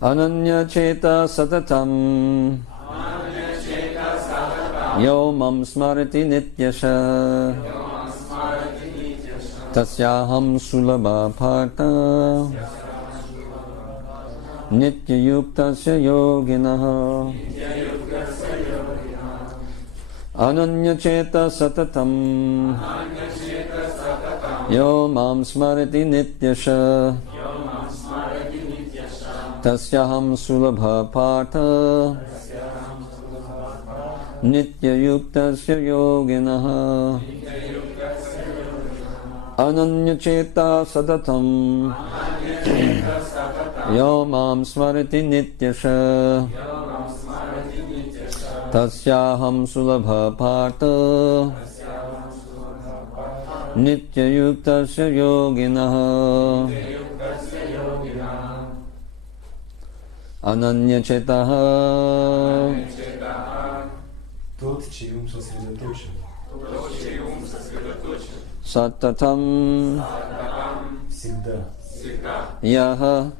Ananyacheta satatam yo mam smarati nityasha tasyaham sulabha bhakta nityayuktasya yoginaha. Ananyacheta satatam yo mam smarati nityasha tasyaham sulabha bhakta nityayuktasya yoginaha. Ananyacheta satatam yo mam smarati nityasha tasyaham sulabha bhakta nityayuktasya yoginaha. Ananyachetaha тот, чей ум сосредоточен. Саттатам Всегда. яха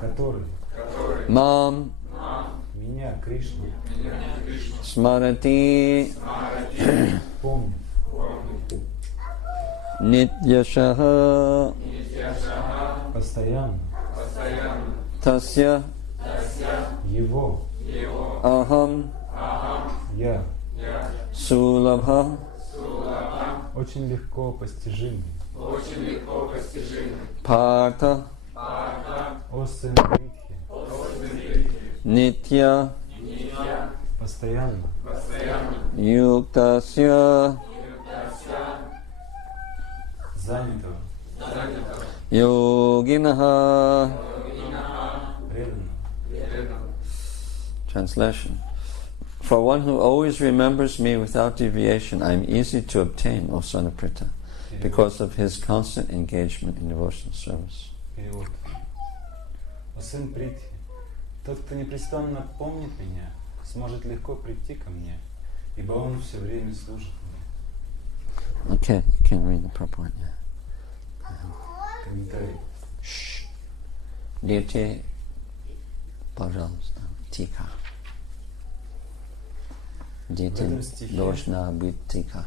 Который мам меня, Кришну, смарати помнит. нитьяшаха Постоянно. тасья Его. ахам Я. сулабха Очень легко постижимый. парта О сын Бритхи. нитья Постоянно. юктасья Занятого. йогинаха. Преданного. Translation. For one who always remembers me without deviation, I am easy to obtain, O son of Pritha, because of his constant engagement in devotional service. Перевод. О сын Притхи, тот, кто непрестанно помнит меня, сможет легко прийти ко мне, ибо он все время служит мне. Okay, you can read the purport. Yeah. Комментарий. Дети, пожалуйста, тихо. Дети должна быть тихо.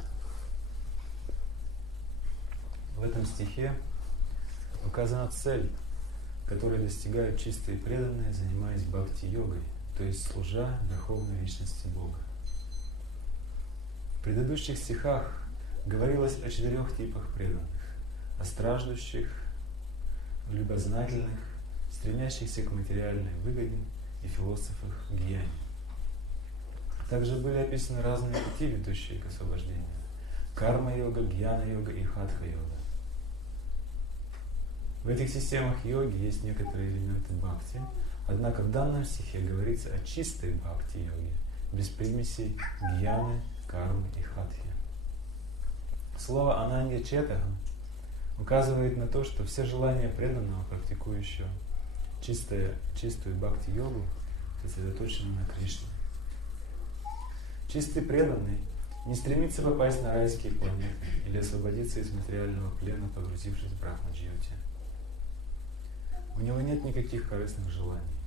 В этом стихе указана цель, которой достигают чистые преданные, занимаясь бхакти-йогой, то есть служа Верховной Личности Бога. В предыдущих стихах говорилось о 4 типах преданных: о страждущих, любознательных, стремящихся к материальной выгоде и философах гьяни. Также были описаны разные пути, ведущие к освобождению: карма-йога, гьяна-йога и хатха-йога. В этих системах йоги есть некоторые элементы бхакти, однако в данном стихе говорится о чистой бхакти-йоге, без примесей гьяны, кармы и хатхи. Слово ананья-четаха указывает на то, что все желания преданного, практикующего чистую бхакти-йогу, сосредоточены на Кришне. Чистый преданный не стремится попасть на райские планеты или освободиться из материального плена, погрузившись в брахма-джьоти. У него нет никаких корыстных желаний.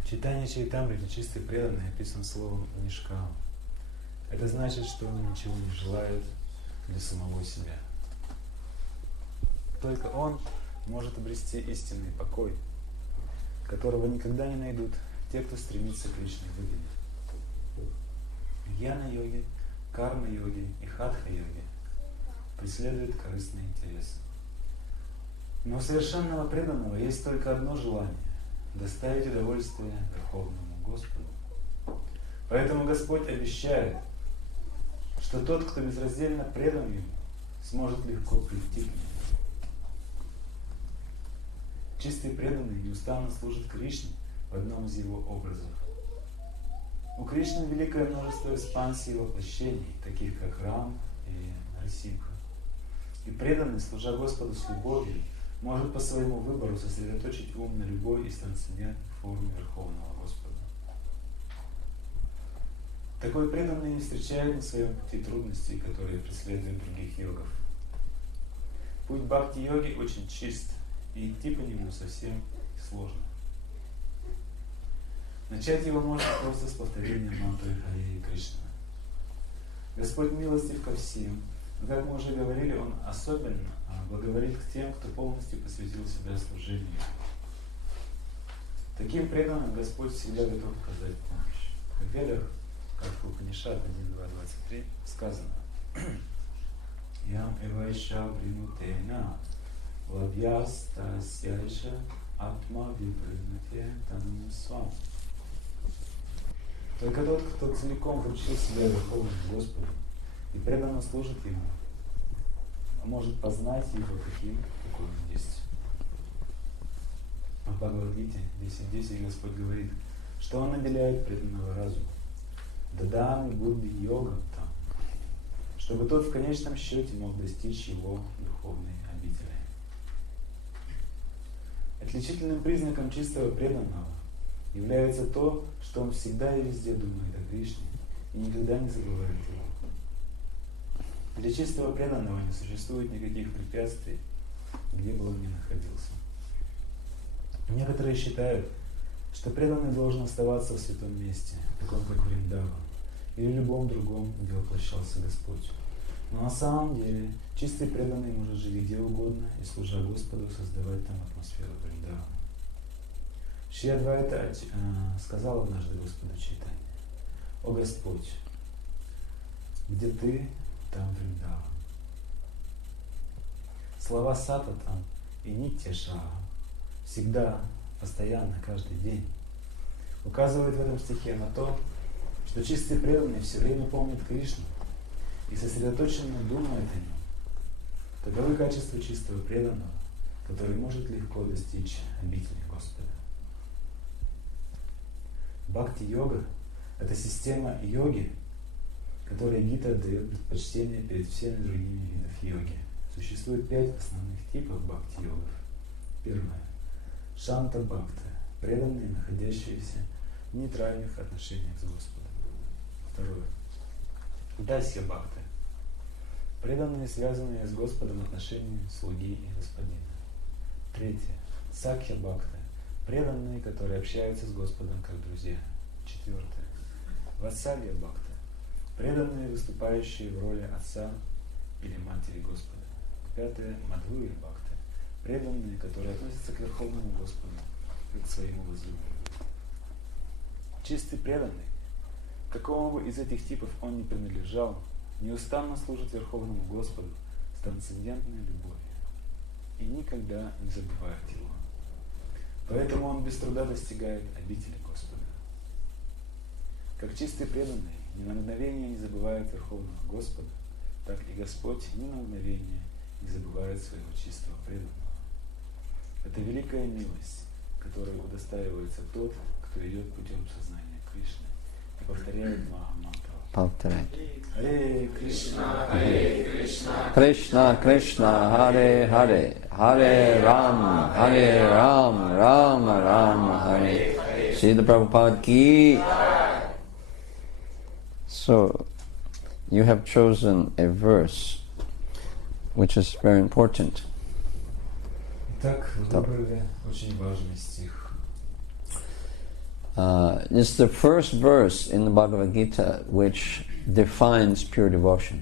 В читании Чайтамрити чистый преданный описан словом «нишкама». Это значит, что он ничего не желает для самого себя. Только он может обрести истинный покой, которого никогда не найдут те, кто стремится к личной выгоде. Гьяна-йоги, карма-йоги и хатха-йоги преследуют корыстные интересы. Но у совершенного преданного есть только одно желание – доставить удовольствие Верховному Господу. Поэтому Господь обещает, что тот, кто безраздельно предан Ему, сможет легко прийти к Нему. Чистый преданный неустанно служит Кришне в одном из Его образов. У Кришны великое множество экспансий и воплощений, таких как Рам и Нарсимха. И преданный, служа Господу с любовью, может по своему выбору сосредоточить ум на любой из трансцендентных форм Верховного Господа. Такой преданный не встречает на своем пути трудностей, которые преследуют других йогов. Путь бхакти-йоги очень чист, и идти по нему совсем сложно. Начать его можно просто с повторения мантры Харе Кришна. Господь милостив ко всем, но, как мы уже говорили, Он особенно благоволит к тем, кто полностью посвятил себя служению. Таким преданным Господь всегда готов оказать помощь. В Ведах, как в Упанишад 1.2.23, сказано: Ям эвайша вринутена лабьяста сяйша атма випринате танум свам. Только тот, кто целиком вручил себя Верховному Господу и преданно служит Ему, может познать Его таким, какой Он есть. В Бхагавадгите 10.10 Господь говорит, что Он наделяет преданного разума. Дадами будди йогам там, чтобы тот в конечном счете мог достичь Его духовной обители. Отличительным признаком чистого преданного является то, что он всегда и везде думает о Кришне и никогда не забывает его. Для чистого преданного не существует никаких препятствий, где бы он ни находился. Некоторые считают, что преданный должен оставаться в святом месте, таком как Вриндаван, или любом другом, где воплощался Господь. Но на самом деле чистый преданный может жить где угодно и, служа Господу, создавать там атмосферу Вриндавана. Шри Адвайта сказал однажды Господу Чайтанье: «О Господь, где Ты, там Вриндаван». Слова Сата там и Нитья Шаха всегда, постоянно, каждый день указывают в этом стихе на то, что чистый преданный все время помнит Кришну и сосредоточенно думает о Нем. Таковы качества чистого преданного, который может легко достичь обители Господа. Бхакти-йога – это система йоги, которой Гита отдает предпочтение перед всеми другими видами йоги. Существует 5 основных типов бхакти-йогов. Первое – шанта-бхакта – преданные, находящиеся в нейтральных отношениях с Господом. Второе – дасья-бхакта – преданные, связанные с Господом отношения слуги и господина. Третье – сакхья-бхакта – преданные, которые общаются с Господом как друзья. Четвертое – ватсалья-бхакта – преданные, выступающие в роли отца или матери Господа. Пятое – мадхурья-бхакта – преданные, которые относятся к Верховному Господу, как к своему возлюбленному. Чистый преданный, к какому бы из этих типов он ни принадлежал, неустанно служит Верховному Господу с трансцендентной любовью и никогда не забывает Его. Поэтому он без труда достигает обители Господа. Как чистый преданный ни на мгновение не забывает Верховного Господа, так и Господь ни на мгновение не забывает своего чистого преданного. Это великая милость, которой удостаивается тот, кто идет путем сознания Кришны и повторяет Маха-мантру. Повторяй. Харе Кришна, Кришна, Кришна, Харе Харе, Харе Рама, Рама Рама, Харе. Srila Prabhupada ki. So, you have chosen a verse which is very important. Итак, вы выбрали очень важный стих. It's the first verse in the Bhagavad Gita which defines pure devotion.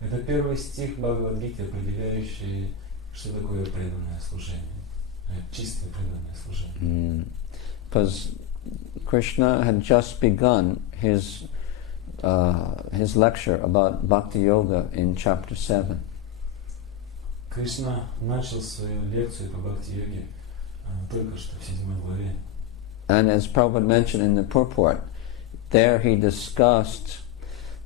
Это первый стих Бхагавадгиты, определяющий, что такое преданное служение, чистое преданное служение. Because Krishna had just begun his lecture about Bhakti Yoga in chapter 7. Кришна начал свою лекцию по Бхакти-йоге только что в 7 главе. And as Prabhupada mentioned in the purport, there he discussed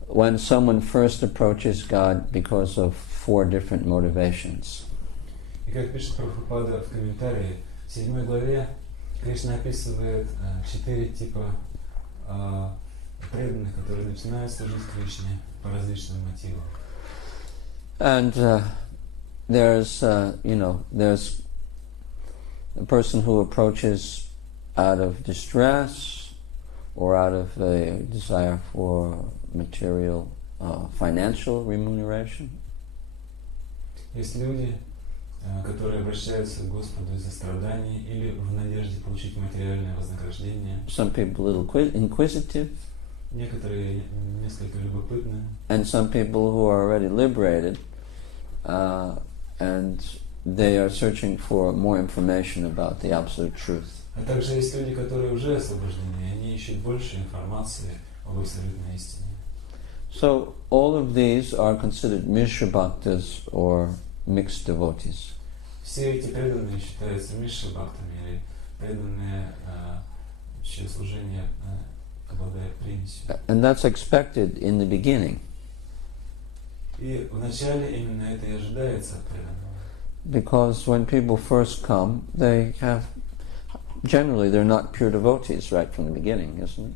when someone first approaches God because of 4 different motivations. И как пишет Прабхупада в комментарии, в 7 главе Кришна описывает 4 типа преданных, которые начинают служить Кришне по различным мотивам. And there's a person who approaches out of distress or out of a desire for material, financial remuneration. Есть люди, которые обращаются к Господу из-за страданий или в надежде получить материальное вознаграждение. Some people a little inquisitive. Некоторые несколько любопытны. And some people who are already liberated, and they are searching for more information about the absolute truth. А также есть люди, которые уже освобождены, и они ищут больше информации об абсолютной истине. So all of these are considered Mishra Bhaktas or mixed devotees. Все эти преданные считаются Мишра Бхактами или преданные, чье служение обладает примесью. And that's expected in the beginning. И вначале именно это и ожидается от преданного. Because when people first come, generally they're not pure devotees right from the beginning, isn't it?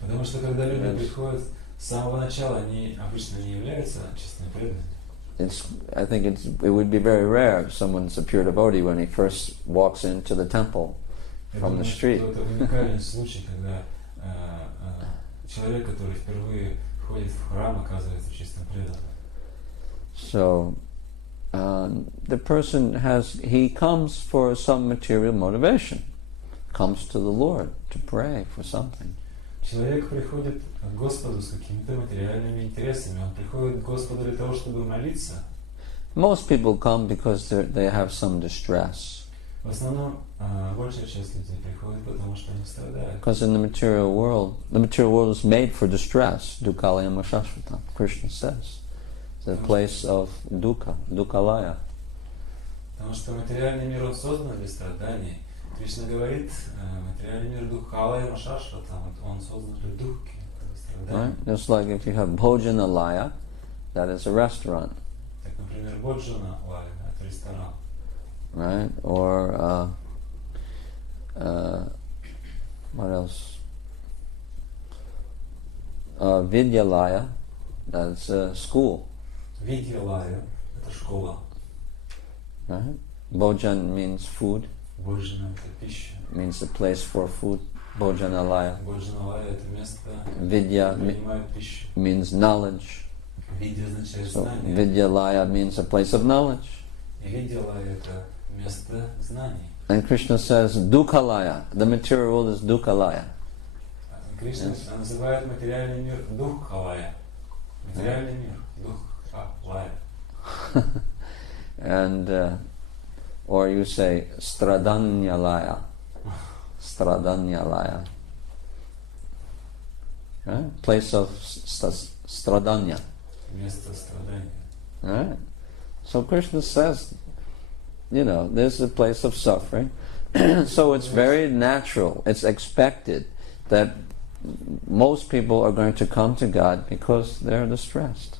Потому что когда люди приходят с самого начала, они обычно не являются честными преданными. I think it would be very rare if someone's a pure devotee when he first walks into the temple from the street. Это уникальный случай, когда человек, который впервые входит в храм, оказывается чистым преданным. So the person comes for some material motivation, comes to the Lord to pray for something. Человек приходит к Господу с какими-то материальными интересами. Он приходит к Господу для того, чтобы молиться. Most people come because they have some distress. В основном большая часть людей приходит, потому что они страдают. Because in the material world is made for distress. Dukkalayam Shashvatam, Krishna says. The place of dukkha, dukkalaya. Потому что материальный мир он создан для страданий. Кришна говорит, материальный мир дуккалая машашватам, он создан для духки, страданий. Right? Just like if you have bhojanalaya, that is a restaurant. Так, например, боджана лая, это ресторан. Right? Or what else? Vidyalaya, that's a school. Видьялая, это школа. Right? Bhojan means food. Боджана это пища. Means a place for food. Bhojanalaya. Боджаналая это место, Vidya где принимают пищу. means knowledge. Видья означает So знание. Vidyalaya means a place of knowledge. И видьялая это место знаний. And Krishna says dukkalaya. The material world is dukkalaya. Кришна называет материальный мир духкалая. Материальный мир духкалая. And or you say stradanyalaya. Stradanyalaya. Right? Place of stradanya. Место страдания. Right? So Krishna says, this is a place of suffering. So it's very natural, it's expected that most people are going to come to God because they're distressed.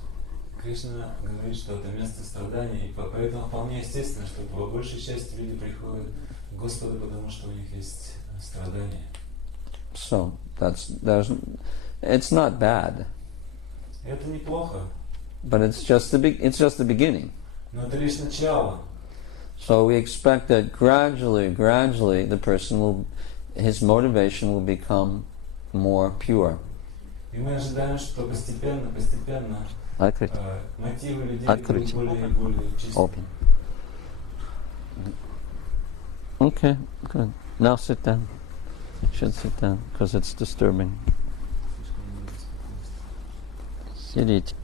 Кришна говорит, что это место страдания, и поэтому вполне естественно, что по большей части люди приходят к Господу, потому что у них есть страдания. So it's not bad. Это неплохо. But it's just the beginning. Но это лишь начало. So we expect that gradually, the person his motivation will become more pure. И мы ожидаем, что постепенно мотивы людей будут более и более чистыми. Open. Okay, good. Now sit down. You should sit down because it's disturbing. Сидите.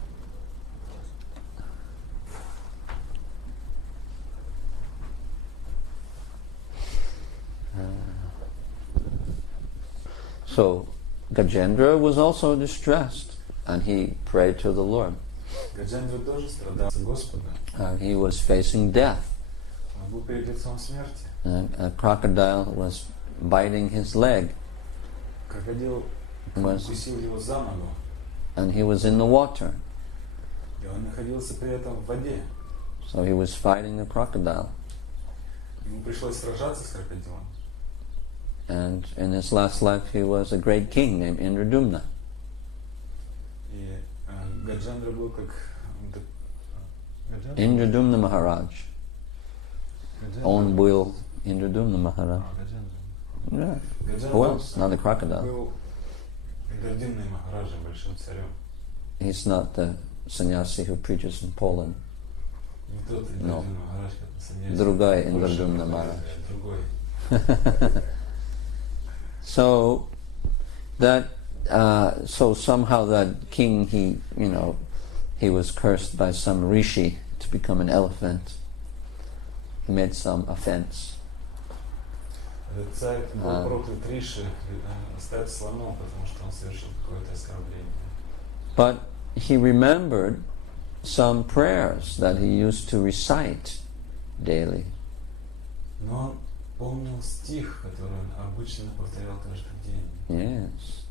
So Gajendra was also distressed and he prayed to the Lord. Гаджендра тоже страдал за Господа. He was facing death. Он был перед лицом смерти. A crocodile was biting his leg. Крокодил укусил его за ногу. And he was in the water. И он находился при этом в воде. So he was fighting the crocodile. Ему пришлось сражаться с крокодилом. And in his last life he was a great king named Indradumna. И Гаджендра был как Indradumna Maharaj. Own will Indradumna Maharaj. Yeah. Who else? Not the crocodile. Был Индрадимной Махараджем, большим царем. He's not the sannyasi who preaches in Poland. Не тот No. Индрадюна Махарадж, как саньяси. Другой Индрадюна Махарадж. Другой. So somehow that king, he was cursed by some rishi to become an elephant. He made some offense. Этот царь был проклят Риши стать слоном, потому что он совершил какое-то оскорбление. But he remembered some prayers that he used to recite daily. Но он помнил стих, который он обычно повторял каждый день. Yes.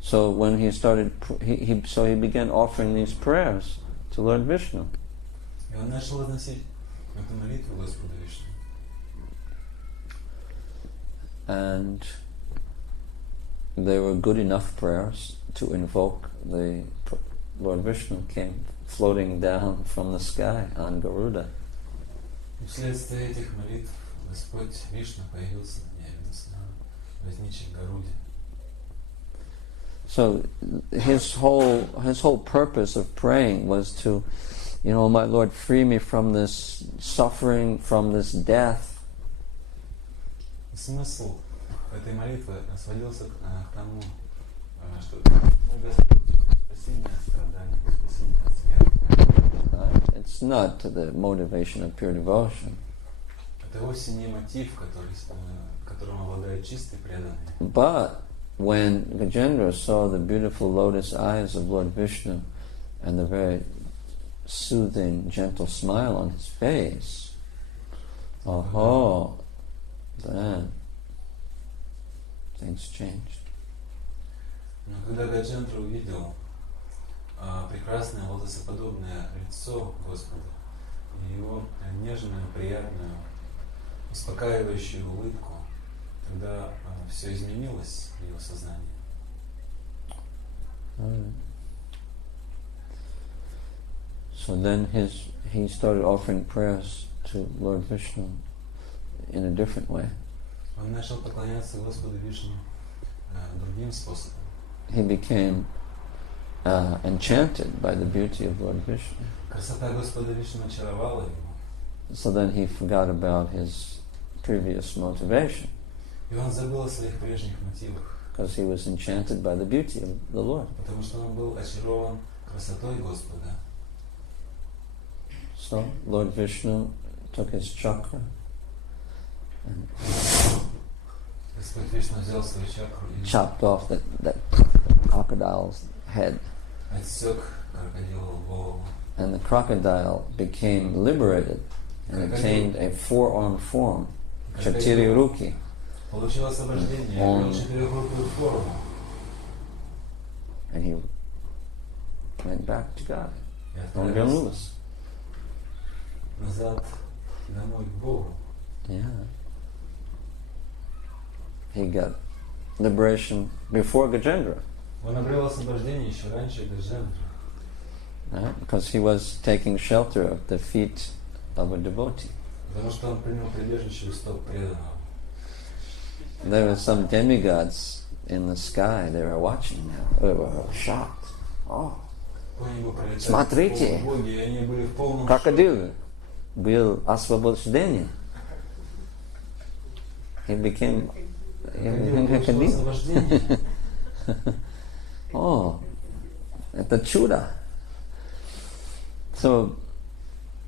So when he started, he began offering these prayers to Lord Vishnu. И он начал возносить эту молитву Господу Вишну. And they were good enough prayers to invoke the Lord Vishnu came floating down from the sky on Garuda. И вследствие этих молитв Господь Вишну появился на небе, на возничьей Гаруде. So his whole purpose of praying was to, my Lord, free me from this suffering, from this death. Смысл этой молитвы сводился к тому, что Господь, спаси меня от страданий, спаси меня от смерти. It's not the motivation of pure devotion. Это вовсе не мотив, которым обладает чистый преданный. But when Gajendra saw the beautiful lotus eyes of Lord Vishnu and the very soothing, gentle smile on his face, then things changed. Но когда Гаджендра увидел прекрасное лотосоподобное лицо Господа и его нежную, приятную, успокаивающую улыбку, тогда все изменилось в его сознании. So then he started offering prayers to Lord Vishnu in a different way. Он начал поклоняться Господу Вишну другим способом. He became enchanted by the beauty of Lord Vishnu. Красота Господа Вишну очаровала его. So then he forgot about his previous motivation. И он забыл о своих прежних мотивах. Because he was enchanted by the beauty of the Lord. Потому что он был очарован красотой Господа. So Lord Vishnu took his chakra and Господь Вишну взял свою чакру и chopped off that crocodile's head. отсек крокодилову голову. And the crocodile became liberated and attained a four-armed form, Chatiri Получил освобождение, обрел четырехрукую форму. And he went back to God. И Он вернулся. Назад домой к Богу. Yeah. He got liberation before Gajendra. Он обрел освобождение еще раньше Гаджендры. Right? Because he was taking shelter of the feet of a devotee. Потому что он принял прибежище у стоп преданного. There were some demigods in the sky. They were watching now. They were shocked. Oh, смотрите, крокодил был освобождение. He became крокодил. Oh, это чудо. So,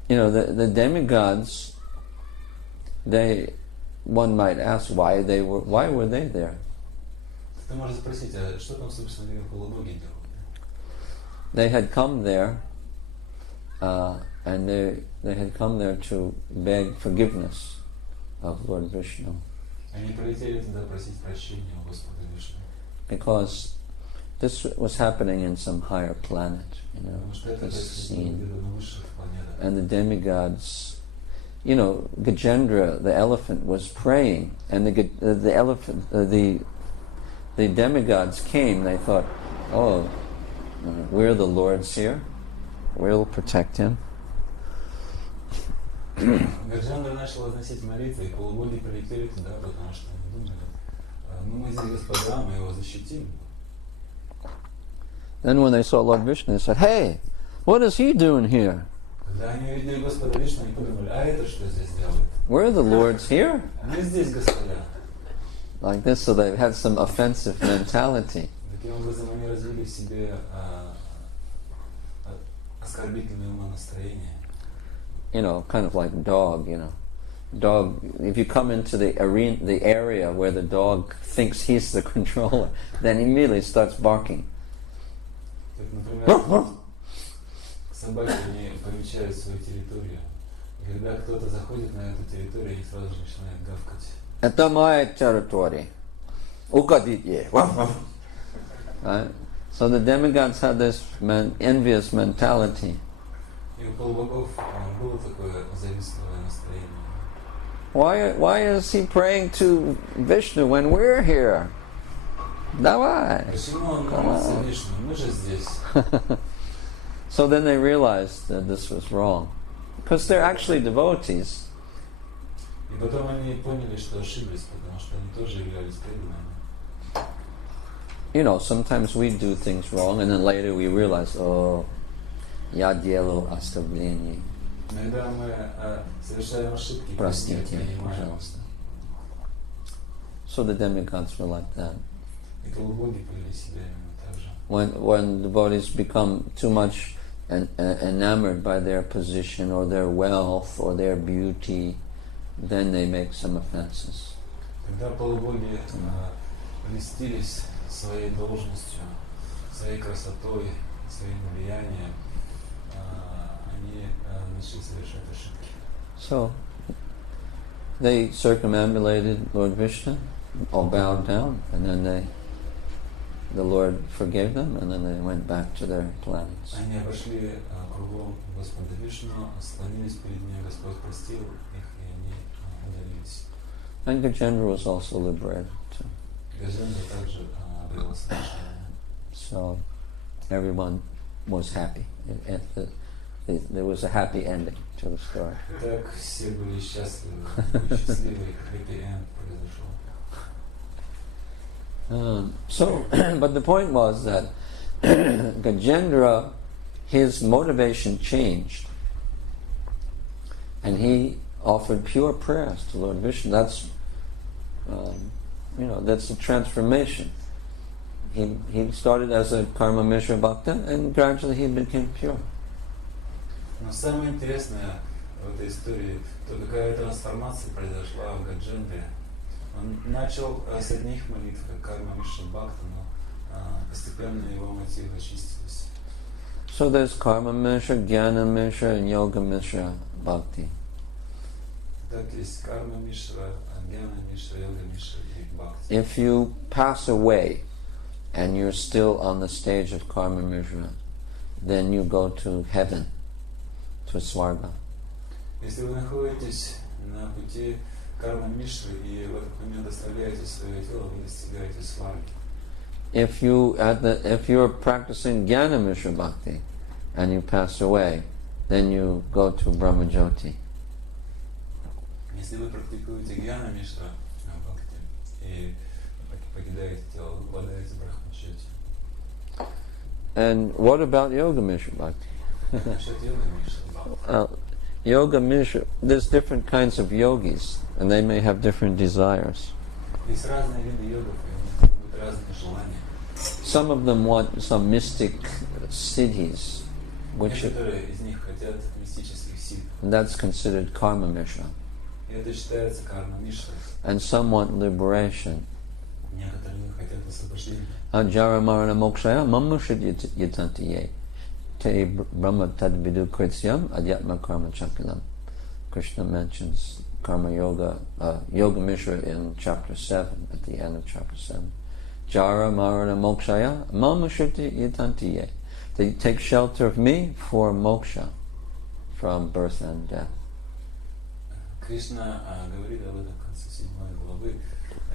the demigods, one might ask why were they there? Ты можешь спросить, а что там, собственно говоря, полубоги делают? They had come there, and they had come there to beg forgiveness of Lord Vishnu. Они прилетели туда просить прощения у Господа Вишну. Because this was happening in some higher planet, this scene. And the demigods, Gajendra, the elephant, was praying, and the demigods came. They thought, oh, we're the Lord's here. We'll protect him. Гаджендра начал возносить молитвы, и полубоги прилетели туда, потому что они думали, мы здесь господа, мы его защитим. Then when they saw Lord Vishnu, they said, hey, what is he doing here? Когда они увидели Господа Вишну, они подумали, а это что здесь делает? We're the Lord's here. Мы здесь, Господа. Like this, so they had some offensive mentality. Таким образом, они развили в себе оскорбительное умонастроение. Kind of like dog, Dog, if you come into the arena, the area where the dog thinks he's the controller, then he immediately starts barking. Так, например, собаки, они помечают свою территорию. И когда кто-то заходит на эту территорию, они сразу же начинают гавкать. Это моя территория. Уходите. Right? So the demigods had this envious mentality. И у полубогов было такое завистливое настроение. Why is he praying to Vishnu when we're here? Давай. Почему он молится Вишну? Мы же здесь. So then they realized that this was wrong. Because they're actually devotees. И потом они поняли, что ошиблись, потому что они тоже являлись преданными. Sometimes we do things wrong, and then later we realize, oh, я делал оставление. Иногда мы совершаем ошибки, Простите, понимаем. пожалуйста. So the demigods were like that. И полубоги повели себя именно так же. When devotees become too much enamored by their position or their wealth or their beauty, then they make some offenses. Когда полубоги льстились своей должностью, своей красотой, своим влиянием, они начали совершать ошибки. So they circumambulated Lord Vishnu, all bowed down, and then the Lord forgave them, and then they went back to their planets. Они обошли кругом Господа Вишну, склонились перед ним, Господь простил их, и они удалились. And Gajendra was also liberated too. Гажендра также обрел совершение. So everyone was happy. There was a happy ending to the story. Так все были счастливы, счастливый хэппи-энд произошел. But the point was that Gajendra, his motivation changed, and he offered pure prayers to Lord Vishnu. That's that's a transformation. He started as a Karma Mishra Bhakta, and gradually he became pure. Но самое интересное в этой истории, то какая трансформация произошла в Гаджендре. Он начал с одних молитв, как Карма Мишра Бхакта, но постепенно его мотивы очистились. So there's Karma Mishra, Jnana Mishra, and Yoga Mishra Bhakti. Так есть Карма Мишра, Гьяна Мишра, Йога Мишра и Бхакти. If you pass away and you're still on the stage of Karma Mishra, then you go to heaven, to Svarga. Если вы находитесь на пути Карма Мишры и в этот момент оставляете свое тело, вы достигаете Сварги. If you're practicing Jnana Mishra Bhakti and you pass away, then you go to Brahma Jyoti. Если вы практикуете Гьяна Мишра Бхакти и покидаете тело, вы попадаете в Брахма Джьоти. And what about Yoga Mishra Bhakti? Насчет Йога Мишра. Yoga Mishra, there's different kinds of yogis, and they may have different desires. Есть разные виды йогов, и у них будут разные желания. Some of them want some mystic cities, which Некоторые из них хотят мистических сил. that's considered Karma Mishra. И это считается Карма Мишра. And some want liberation. Некоторые хотят освобождения. Jara Marana Mokshaya Mamushid Yatantiye Te Brahma Tad Vidu Krityam Adyatma Karma Chakilam. Krishna mentions Karma Yoga, Yoga Mishra in chapter 7, at the end of chapter 7. Jara Marana Mokshaya Mamushid Yatantiye. They take shelter of me for moksha, from birth and death. Кришна говорит об этом в конце 7 главы.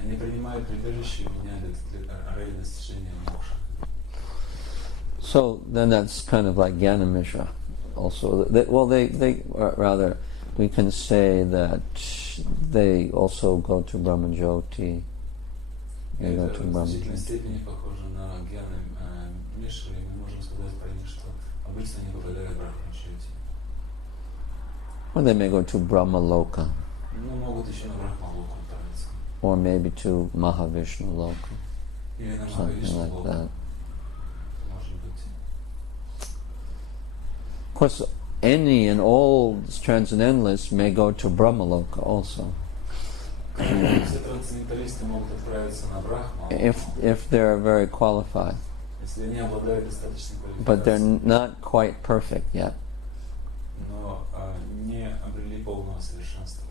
Они принимают прибежище меня ради достижения мокша. So then that's kind of like Jnana Mishra also. They rather, we can say that they also go to Brahma Jyoti. They go to Это в Brahma значительной Jyoti. степени похоже на Гьяна Мишру, и мы можем сказать про них, что обычно они попадают в Брахма Джьоти. Or they may go to Brahma Loka, Ну, могут еще на Брахмалоку отправиться. or maybe to Mahavishnu Loka, Или на something Махавишну like Локу. that. Может быть. Of course, any and all transcendentalists may go to Brahma Loka also, Все трансценденталисты могут отправиться на Брахмалоку, if they're very qualified, если они обладают достаточной but they're квалификацией, not quite perfect yet. но не обрели полного совершенства.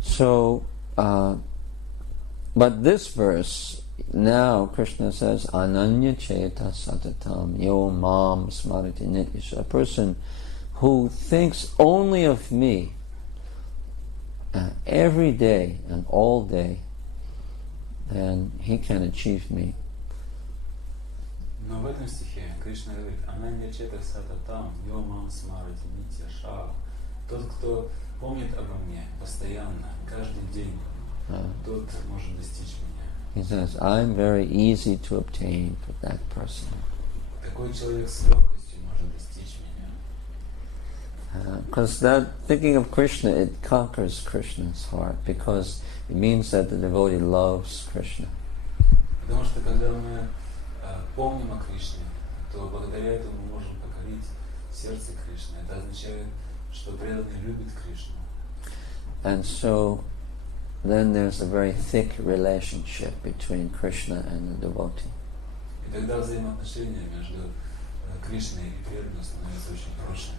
So, but this verse, now Krishna says, Ananya Cheta Satatam Yo Mam Smariti Nityasha. A person who thinks only of me every day and all day, then he can achieve me. Но в этом стихе Кришна говорит: «Ананья чета сататам, йо мам смарати нитьяша». Тот, кто помнит обо мне постоянно, каждый день, тот может достичь меня. He says, I'm very easy to obtain for that person. Такой человек с легкостью может достичь меня. Because that thinking of Krishna, it conquers Krishna's heart, because it means that the devotee loves Krishna. Потому что когда мы помним о Кришне, то благодаря этому мы можем покорить сердце Кришны. Это означает, что преданный любит Кришну. And so then there's a very thick relationship between Krishna and the devotee. И тогда взаимоотношения между Кришной и преданным становятся очень прочными.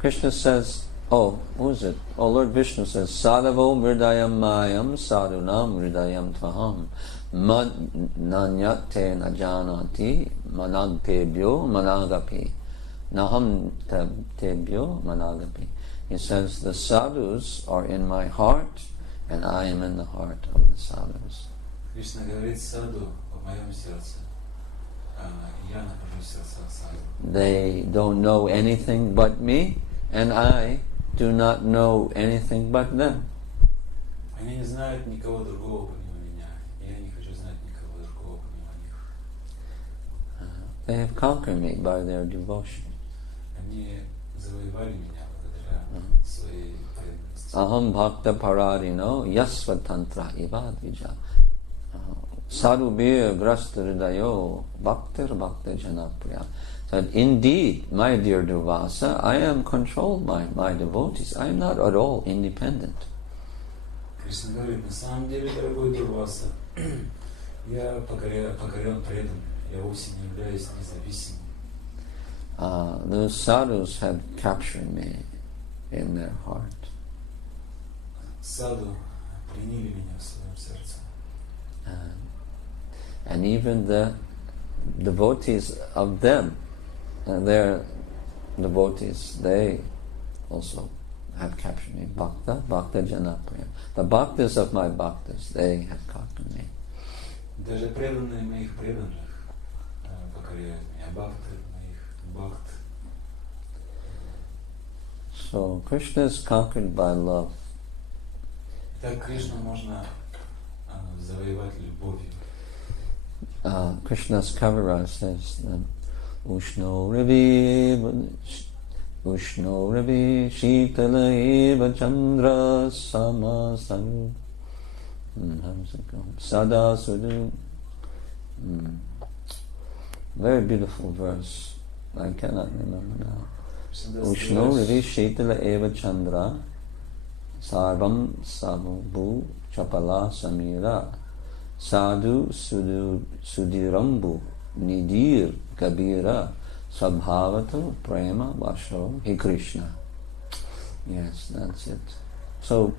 Krishna says, oh, who is it? Oh, Lord Vishnu says, Sadhavo mridayam mayam sadhunam mridayam tvaham mad nanyate najanati managtebhyo managapi naham tebhyo managapi. He says, the sadhus are in my heart and I am in the heart of the sadhus. Кришна говорит: саду в моем сердце, я нахожусь в сердцах саду. They don't know anything but me, and I do not know anything but them. Они не знают никого другого помимо меня, и я не хочу знать никого другого помимо них. They have conquered me by their devotion. Они завоевали меня благодаря своей преданности. Aham bhakta paradino yasvatantra ivadvija sadhubir grasta hridayo bhaktir bhakta janapriya. That indeed, my dear Durvasa, I am controlled by my devotees. I am not at all independent. Кришна говорит: на самом деле, дорогой Дурваса, я покорен преданным, я вовсе не являюсь независимым. Those sadhus have captured me in their heart. Саду приняли меня в своем сердце. And even the devotees of them, their devotees, they also have captured me. Bhakta janapriya. The bhaktas of my bhaktas, they have conquered me. Даже преданные моих преданных покоряют меня, бхакты моих бхакт. So Krishna is conquered by love. Так Кришну можно завоевать любовью. Krishna's Kaviraj says, Ushno Ravi Shitala Eva Chandra Samasaru. How's it go? Sada Sudu. Very beautiful verse. I cannot remember now. Ushno Ravi Shitala Eva Chandra Sarvam Samubu Chapala Samira Sadhu Sudirambu Nidir Kabira Sabhavatu Prema Vasho He Krishna. Yes, that's it. So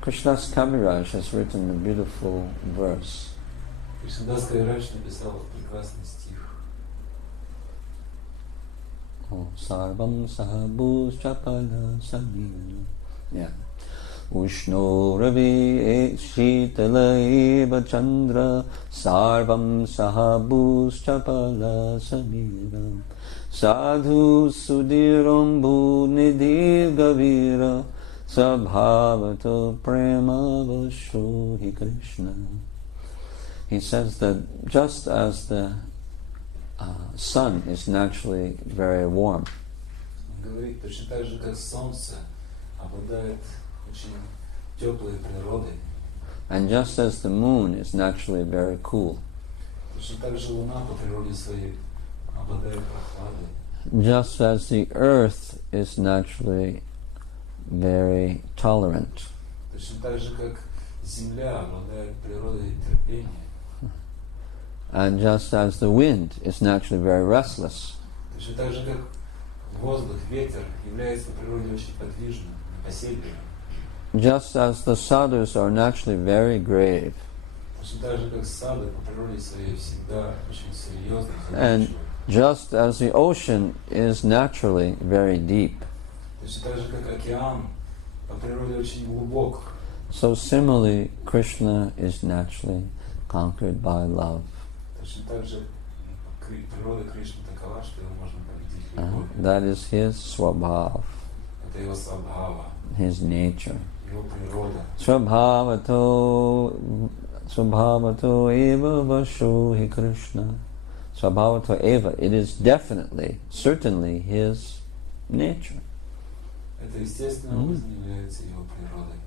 Krishna's Kaviraj has written a beautiful verse. Кришнадас Кавирадж написал прекрасный стих. Sarvam Sahabu Chapala Samira. Yeah. Ushno Ravi Shitala Eva Chandra Sarvam Sahabhus Chapala Samira Sadhu Sudirambu Nidhi Gavira Sabhavato Prema Vasho He Krishna. He says that just as the sun is naturally very warm. Он говорит, точно так же, как солнце обладает очень теплой природой. And just as the moon is naturally very cool. Точно так же Луна по природе своей обладает прохладой. Just as the earth is naturally very tolerant. Точно так же, как Земля обладает природой терпения. And just as the wind is naturally very restless. Точно так же, как воздух, ветер является по природе очень подвижным, непоседливым. Just as the sadhus are naturally very grave. Точно так же, как сады по природе своей всегда очень серьезны. And just as the ocean is naturally very deep. Точно так же, как океан по природе очень глубок. So similarly, Krishna is naturally conquered by love. Точно так же природа Кришны такова, что его можно победить любовью. That is his swabhav, Это его свабхава, his nature. его природа. Swabhavato eva vasho hi Krishna. Swabhavato eva, it is definitely, certainly his nature. Это естественным образом является его природой.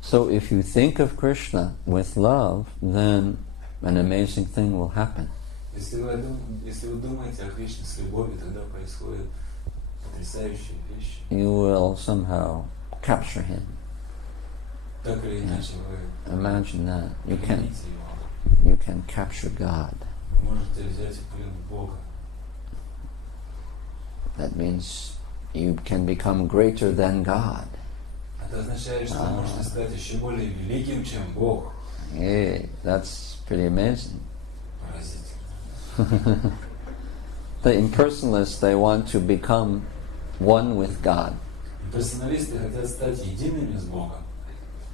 So if you think of Krishna with love, then an amazing thing will happen. Если вы думаете о Кришне с любовью, тогда происходят потрясающие вещи. You will somehow capture him. Так или иначе вы Imagine that. You плените его. can capture God. Вы можете взять в плен Бога. That means you can become greater than God. Это означает, что вы можете стать еще более великим, чем Бог. Hey, that's pretty amazing. Поразительно. The impersonalists, they want to become one with God. Персоналисты хотят стать едиными с Богом.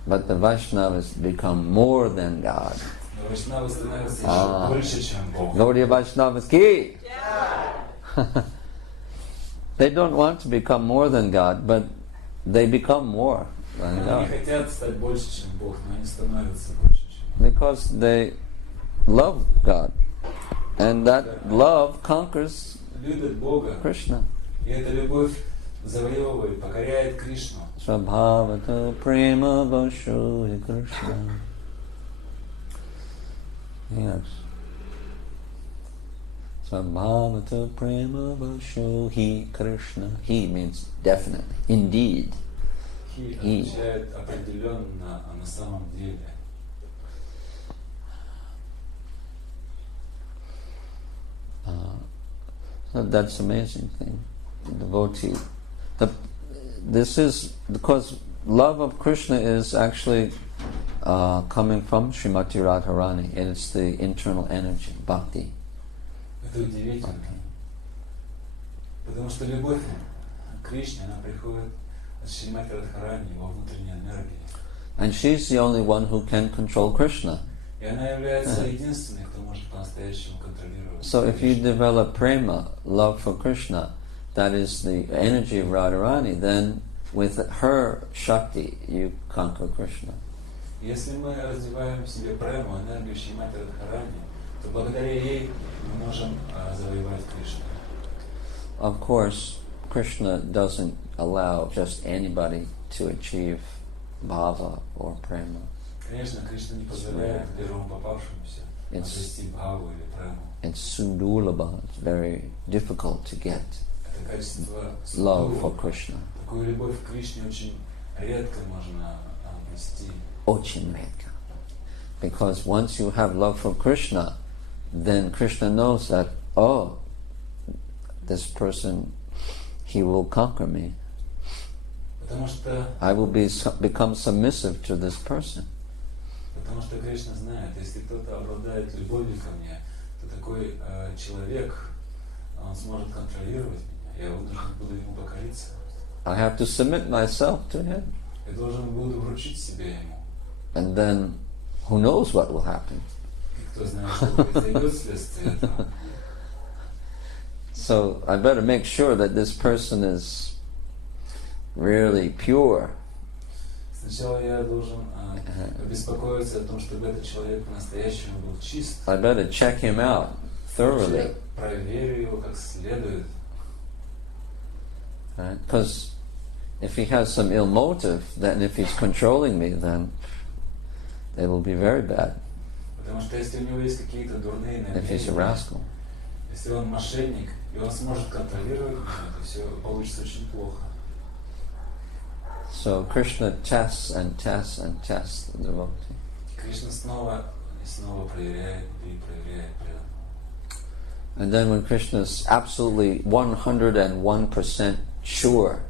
But the Vaishnavas become more than God. Но вайшнавы становятся еще больше, чем Бог. Gaudiya Vaishnavas ki! They don't want to become more than God, but they become more than Они God. хотят стать больше, чем Бог, но они становятся больше, чем Бог. Because they love God. And that love conquers Любят Бога. Krishna. И эта любовь завоевывает, покоряет Кришну. Swabhavata prema vasho hi Krishna. Yes. Swabhavata prema vasho hi Krishna. He means definitely, indeed. Хи означает определенно, а на самом деле. So that's amazing thing. The devotee. This is because love of Krishna is actually coming from Srimati Radharani. It is the internal energy, bhakti. Это удивительно. Потому что любовь к Кришне, она приходит от Шримати Радхарани, его внутренней энергии. And she's the only one who can control Krishna. И она является единственной, кто может по-настоящему контролировать. So if you develop prema, love for Krishna, that is the energy of Radharani, then with her Shakti you conquer Krishna. Если мы развиваем в себе прему, энергию Шримати Радхарани, то благодаря ей мы можем завоевать Кришну. Of course, Krishna doesn't allow just anybody to achieve bhava or prema. Конечно, Кришна не позволяет первому попавшемуся обрести бхаву или прему. It's sudulabha, it's very difficult to get Это качество love for Krishna. Такую любовь к Кришне очень редко можно обрести. Очень редко. Because once you have love for Krishna, then Krishna knows that, oh, this person, he will conquer me. Потому что I will become submissive to this person. Потому что Кришна знает, если кто-то обладает любовью ко мне, то такой человек, он сможет контролировать меня. Я должен буду ему покориться. I have to submit myself to him. Я должен буду вручить себя ему. And then, who knows what will happen? И кто знает, что произойдет вследствие этого. So I better make sure that this person is really pure. Сначала я должен беспокоиться о том, чтобы этот человек по-настоящему был чист. I better check him out thoroughly. Я проверю его как следует. Because if he has some ill motive, then if he's controlling me, then it will be very bad. Потому что если у него есть какие-то дурные If he's a намерения, rascal. если он мошенник, и он сможет контролировать меня, то все получится очень плохо. So Krishna tests and tests and tests the devotee. Кришна снова и снова проверяет и проверяет преданного. And then when Krishna is absolutely 101% sure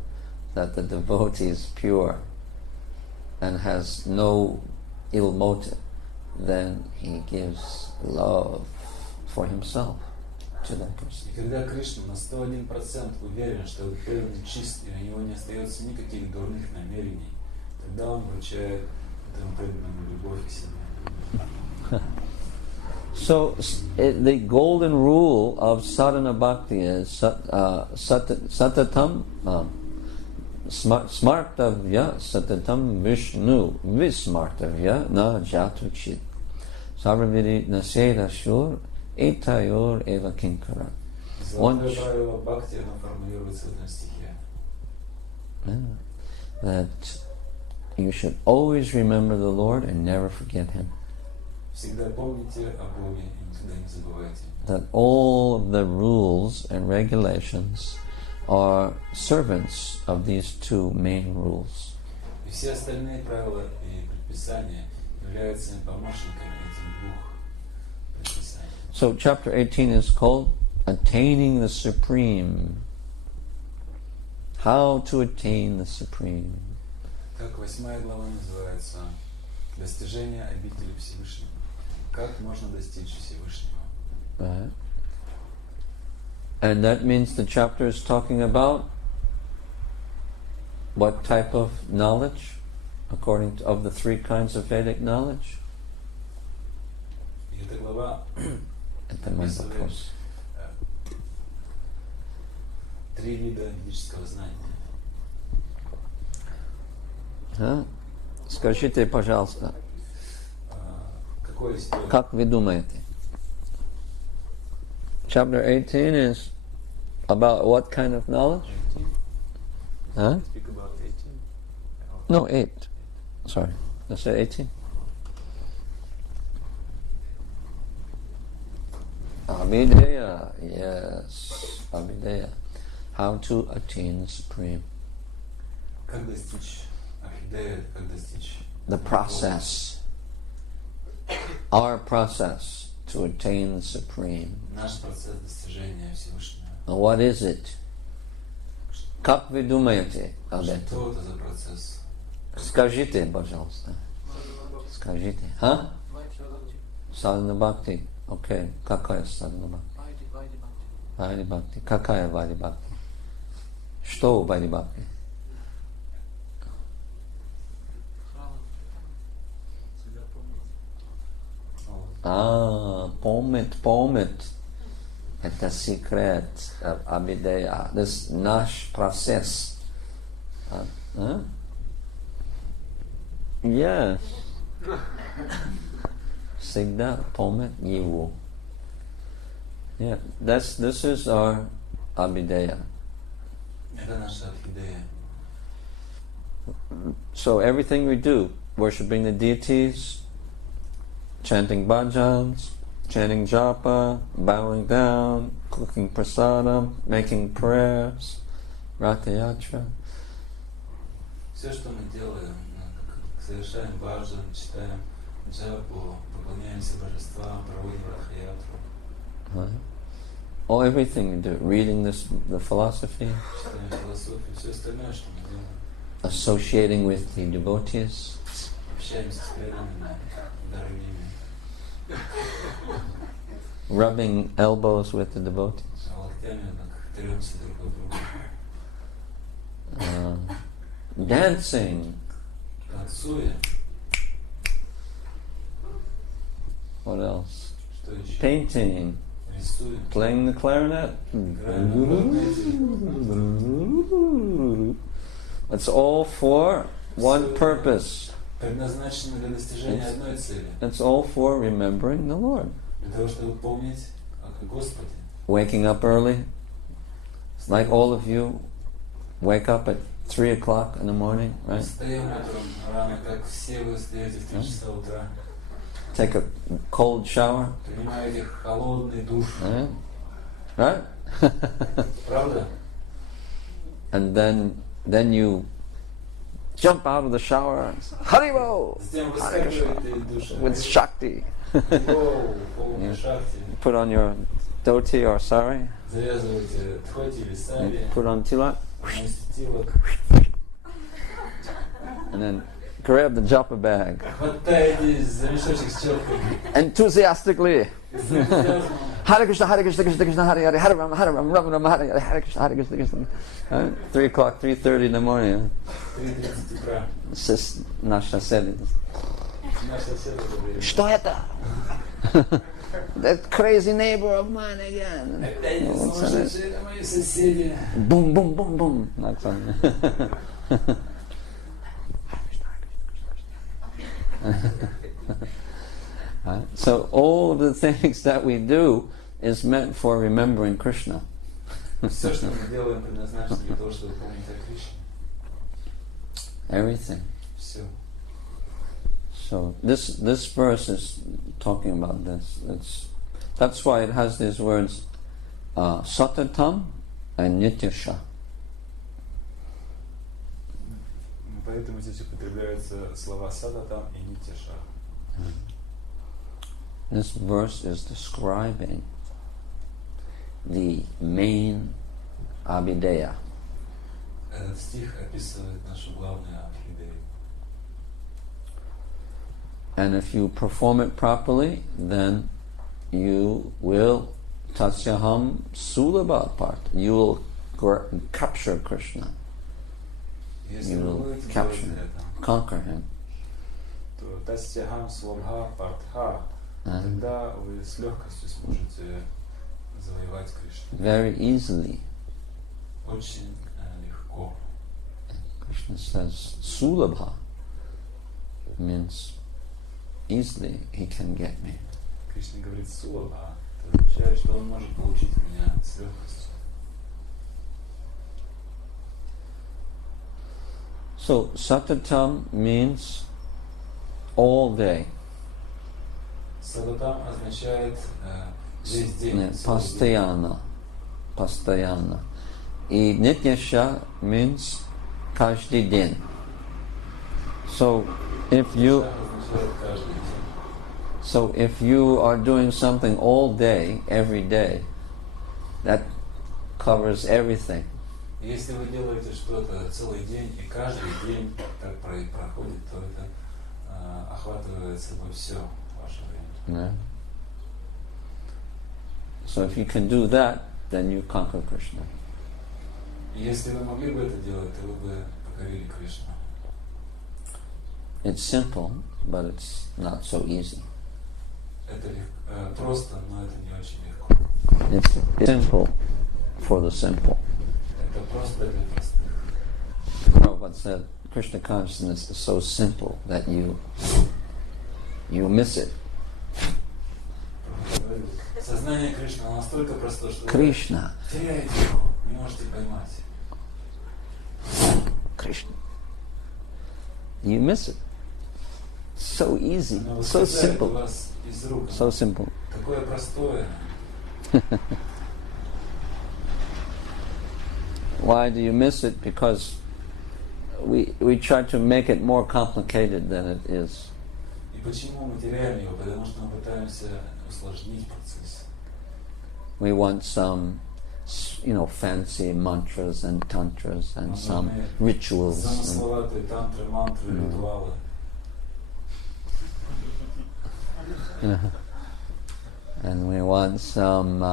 that the devotee is pure and has no ill motive, then he gives love for himself to that person. И когда Кришна на 101% уверен, что этот преданный чист, и у него не остается никаких дурных намерений, тогда он вручает этому преданному любовь к себе. So the golden rule of sadhana bhakti is satatam smartavya satatam vishnu vismartavya na jatuchit sarvaviri naseda shur etayor eva kinkara. Золотое правило бхакти, оно формулируется в этом стихе. That you should always remember the Lord and never forget Him. Всегда помните о Боге и никогда не забывайте. That all of the rules and regulations are servants of these two main rules. И все остальные правила и предписания являются помощниками этих двух предписаний. So chapter 18 is called Attaining the Supreme. How to attain the Supreme. Как 8 глава называется «Достижение обители Всевышнего». Как можно достичь Всевышнего? Right. And that means the chapter is talking about what type of knowledge, according to, of the 3 kinds of Vedic knowledge? И эта глава Это мой вопрос. 3 вида ведического знания. Скажите, пожалуйста, Какое стоит? как вы думаете? Chapter 18 is about what kind of knowledge? 18? Huh? Speak about 18? No, 8. Sorry, I said 18. Abhideya, yes, Abhideya. How to attain the Supreme. Как достичь Ахидея, как достичь The process. Our process to attain the Supreme. наш процесс достижения Всевышнего. What is it? Как вы думаете об этом? Что это за процесс? Скажите, пожалуйста. Скажите. А? Садхана бхакти. Окей. Какая садхана бхакти? Вайди бхакти. Какая вайди бхакти? Что вайди бхакти? Помнит. Это секрет Abhideya. This наш процесс. Yes. Всегда помнит его. Yeah, this is our Abhideya. Это наша Ахидея. So everything we do, worshipping the deities, chanting bhajans, chanting japa, bowing down, cooking prasadam, making prayers, ratayatra. Все, что мы делаем, совершаем баджан, читаем джапу, выполняем все божества, проводим рахаятру. Right. Oh, everything we do, reading the philosophy, Читаем философию, все остальное, что мы делаем. associating with the devotees, Общаемся с преданными, дорогими, rubbing elbows with the devotees, локтями так треемся друг от друга. Dancing. Танцуя. What else? Что еще? Painting. Рисуем. Playing the clarinet. Играем на кларнете. It's all for one purpose. Предназначено для достижения одной цели. It's all for remembering the Lord. Для того, чтобы помнить о Господе. Waking up early, like all of you wake up at 3 o'clock in the morning, right? Встаем утром рано, как все вы встаете в 3 часа утра. Take a cold shower. Принимаете холодный душ. Right? Правда? And then you jump out of the shower, Haribo! Затем выскакиваете из душа. With Shakti. Полной шахте. Put on your dhoti or sari. Завязываете дхоти или сари. Put on tilak. Носите тилок. And then grab the japa bag. Хватаетесь за мешочек с челками. Enthusiastically. С энтузиазмом. Hare Krishna, Hare Krishna, Krishna Krishna, Hare Hare, Hare Rama, Hare Rama, Rama Rama, Hare Hare, Hare Krishna, Hare Krishna, Krishna. 3 o'clock, 3:30 in the morning. 3:30 утра. Наш сосед. Наш сосед говорит. Что это? That crazy neighbor of mine again. Опять сумасшедшие мои соседи. Boom, boom, boom, boom. That's on. So all of the things that we do is meant for remembering Krishna. Все, что мы делаем, предназначено для того, чтобы помнить о Кришне. Everything. Все. So this verse is talking about this. That's why it has these words satatam and nityasha. Поэтому здесь употребляются слова сататам и нитяша. This verse is describing the main abhideya. Этот стих описывает нашу главную абхидею. And if you perform it properly, then you will tasyaham sulabha part. You will capture Krishna. Если You вы will будете capture делать him, это, conquer him. то тасьяхам свабха партха, тогда вы с легкостью сможете завоевать Кришну. Very easily. Очень легко. Krishna says sulabha means easily he can get me. Кришна говорит сулабха, это означает, что он может получить меня с легкостью. So satatam means all day. Сататам означает весь день. Pastayana. Pastayana. И nityasha means каждый день. So if you are doing something all day, every day, that covers everything. Если вы делаете что-то целый день и каждый день так проходит, то это охватывает собой все ваше время. Yeah. So if you can do that, then you conquer Krishna. Если вы могли бы это делать, то вы бы покорили Кришну. It's simple, but it's not so easy. Это просто, но это не очень легко. It's simple for the simple. Это просто для простых. Prabhupada said Krishna consciousness is so simple that you miss it. Сознание Кришны настолько просто, что Krishna. вы теряете его, не можете поймать. Krishna. You miss it. So easy, Оно so выскользает у simple, вас из рук. so simple. Такое простое. Why do you miss it? Because we try to make it more complicated than it is. И почему мы теряем его? Потому что мы пытаемся усложнить процесс. We want some, fancy mantras and tantras and some rituals. Замысловатые тантры, мантры, ритуалы. And we want some,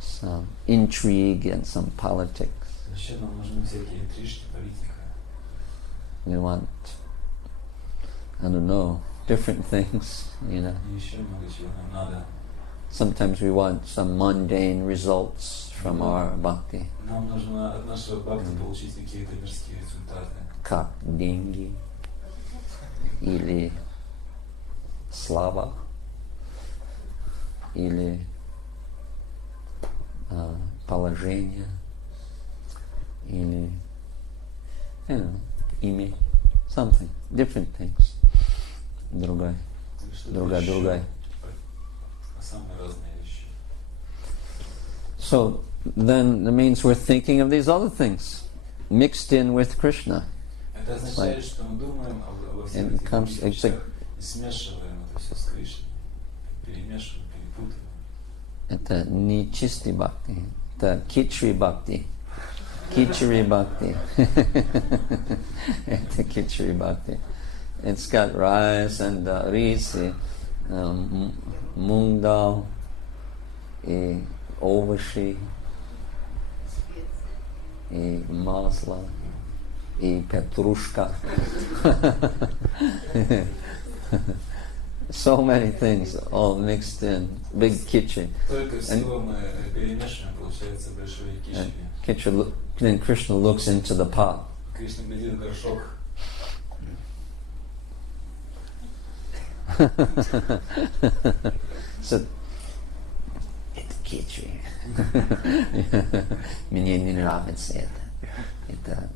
some intrigue and some politics. Еще нам нужны всякие интрижки, политика. We want, different things, И еще много чего нам надо. Sometimes we want some mundane results from our bhakti. Нам нужно от нашего бхакти получить какие-то мирские результаты. как деньги или слава или положение или имя, something, different things. Другая. Самые разные вещи. So then that means we're thinking of these other things mixed in with Krishna. Это означает, что мы думаем обо всех And it этих comes, вещах и смешиваем это все с Кришной, перемешиваем, перепутываем. Это не чистый бхакти, это кичри бхакти. Kichari bhakti. It's kichari bhakti. It's got rice and risi, mung dal, овощи, масло, петрушка. So many things all mixed in. Big kichari. Только всего мы перемешиваем, получается большой кичри. Then Krishna looks into the pot. Кришна глядит в горшок. So, это кичри. Мне не нравится это.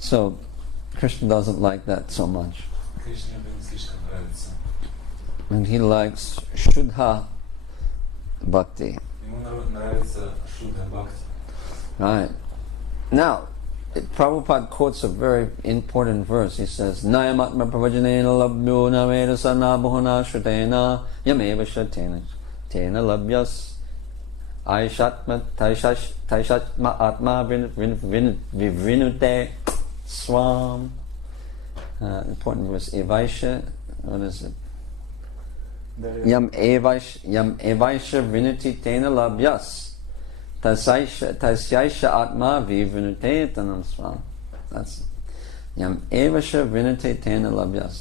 So, Krishna doesn't like that so much. Кришне это не слишком нравится. And he likes Shuddha Bhakti. Right. Now, Prabhupada quotes a very important verse. He says, Nayamatma pravajanena labhyo naveda sanabhuna shrutena yameva shatena tena labhyas aishatma taishatma atma vivrinute swam. Important verse. Evaisha, what is it? Yam evaisha vinati tena labhyas tasyaisha atma vivrinute tanam swam. That's yam evaisha vinati tena labhyas.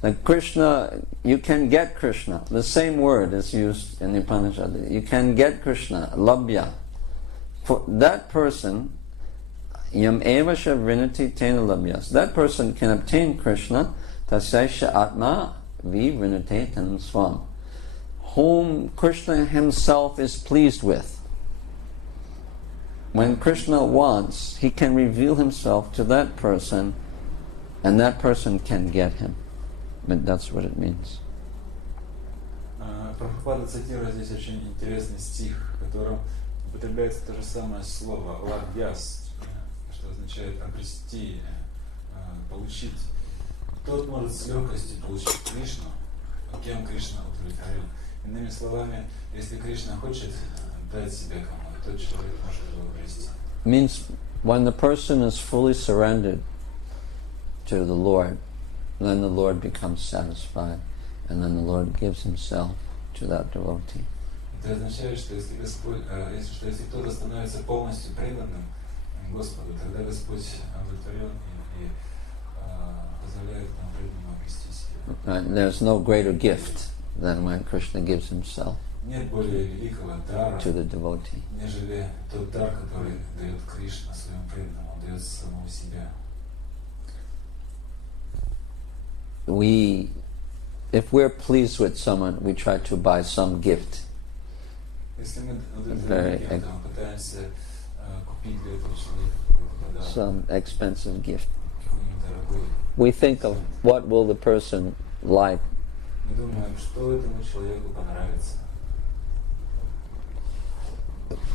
That Krishna, you can get Krishna. The same word is used in the Upanishad. You can get Krishna, labhya. For that person, yam evaisha vinati tena labhyas. That person can obtain Krishna, tasyaisha atma Vivrinutetan Swam, whom Krishna himself is pleased with. When Krishna wants, he can reveal himself to that person, and that person can get him. But that's what it means. Прабхупада цитирует здесь очень интересный стих, в котором употребляется то же самое слово «лабьяс», что означает «обрести», «получить». Тот может с легкостью получить Кришну, кем Кришна удовлетворен. Иными словами, если Кришна хочет дать себе кому-то, тот человек может его обрести. Means when the person is fully surrendered to the Lord, then the Lord becomes satisfied, and then the Lord gives himself to that devotee. Это означает, что если кто-то становится полностью преданным Господу, тогда Господь удовлетворен и позволяет нам преданному обрести себя. There's no greater gift than when Krishna gives himself Нет более великого дара, to the devotee. нежели тот дар, который дает Кришна своему преданному, он дает самого себя. If we're pleased with someone, we try to buy some gift. Если мы удовлетворены, то мы пытаемся купить для этого человека какой-то подарок. Some expensive gift. Какой-нибудь дорогой. We think of what will the person like. Мы думаем, что этому человеку понравится.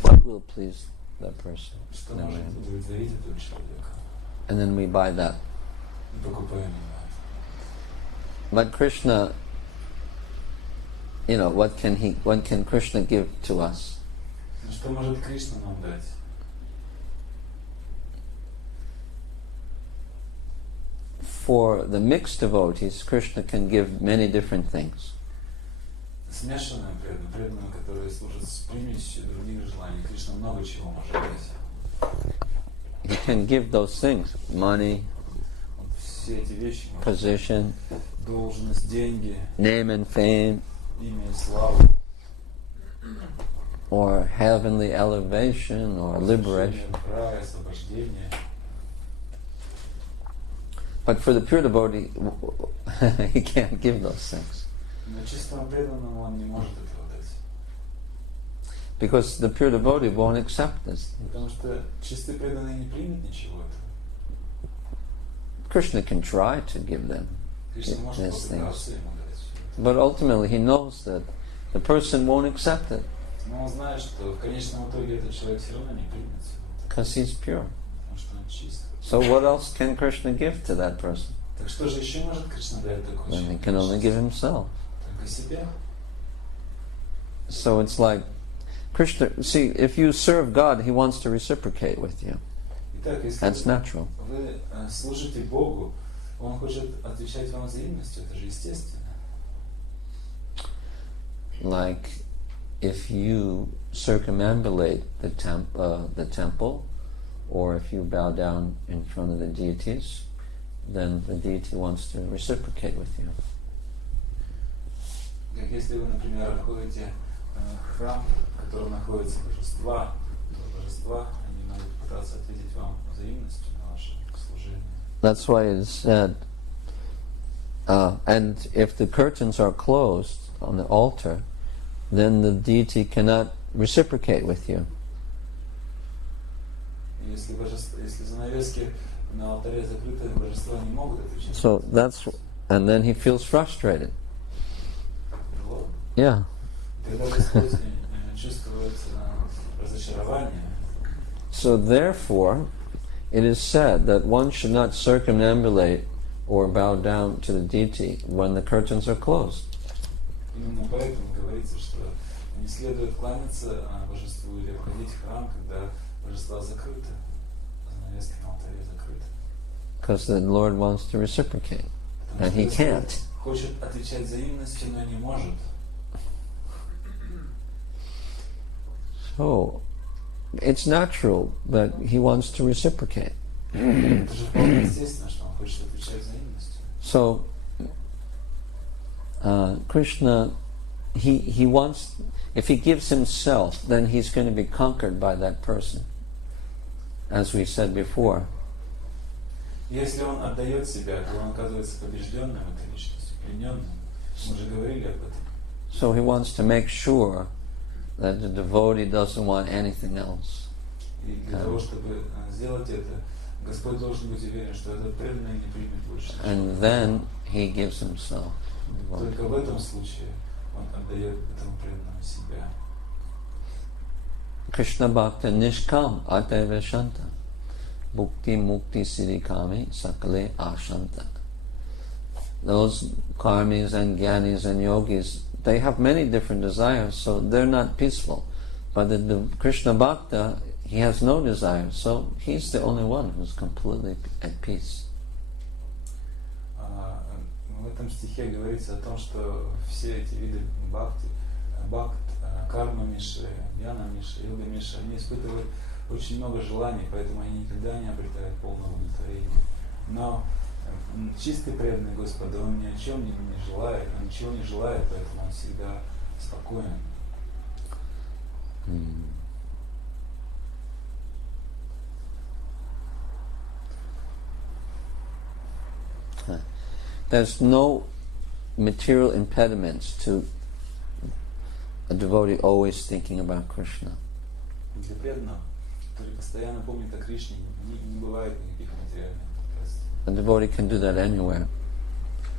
What will please that person. Что может удовлетворить этого человека. And then we buy that. И покупаем его. But Krishna, what can Krishna give to us? Что может Кришна нам дать? For the mixed devotees, Krishna can give many different things. Смешанные преданные, которые служат с примесью других желаний, Кришна много чего может дать. He can give those things: money, все эти вещи, position, должность, деньги, name and fame, имя и славу. or heavenly elevation or liberation. Рай, освобождение. But for the pure devotee, he can't give those things. Но чистому преданному он не может этого дать. Because the pure devotee won't accept this. Потому что чистый преданный не примет ничего этого. Krishna can try to give them Кришна может these попытаться things. ему дать. But ultimately he knows that the person won't accept it Но он знает, что в конечном итоге этот человек все равно не примет всего этого, because he's pure. потому что он чист. So what else can Krishna give to that person? Так что же еще может Кришна дать такой Then he человек? can only give himself. Только себя. So it's like Krishna, see, if you serve God, he wants to reciprocate with you. Итак, если That's natural. вы служите Богу, Он хочет отвечать вам взаимностью, это же естественно. Like if you circumambulate the temple, or if you bow down in front of the deities, then the deity wants to reciprocate with you. Как если вы, например, обходите храм, в котором находятся божества, то божества, они могут пытаться ответить вам взаимностью на ваше служение. That's why it is said, and if the curtains are closed on the altar, then the deity cannot reciprocate with you. Если занавески на алтаре закрыты, божества не могут отвечать. So that's, and then he feels frustrated. Yeah. Тогда Господь чувствует разочарование. So therefore, it is said that one should not circumambulate or bow down to the deity when the curtains are closed. Именно поэтому говорится, что не следует кланяться божеству или входить в храм, когда божества закрыты, занавески на алтаре закрыты. Because the Lord wants to reciprocate, and he can't. Хочет отвечать взаимностью, но не может. So, it's natural that he wants to reciprocate. Это же вполне естественно, что он хочет отвечать взаимностью. So, Krishna, he wants, if he gives himself, then he's going to be conquered by that person, as we said before. Если он отдает себя, то он оказывается побежденным этой личностью, плененным. Мы уже говорили об этом. So he wants to make sure that the devotee doesn't want anything else. И для того, чтобы сделать это, Господь должен быть уверен, что этот преданный не примет больше. And then he gives himself. Только в этом случае он отдает этому преданному себя. Krishna Bhakta Nishkam Ateva Shanta Bhukti Mukti Siddhikami Sakale Ashanta. Those karmis and gyanis and yogis, they have many different desires, so they're not peaceful. But the Krishna Bhakta, he has no desire, so he's the only one who's completely at peace. В этом стихе говорится о том, что все эти виды бхакти, карма миши, гьяна миши, йога миши, они испытывают очень много желаний, поэтому они никогда не обретают полного удовлетворения. Но чистый преданный Господа, он ни о чем не желает, он ничего не желает, поэтому он всегда спокоен. There's no material impediments to a devotee always thinking about Krishna. Для преданного, который постоянно помнит о Кришне, не бывает никаких материальных препятствий. A devotee can do that anywhere.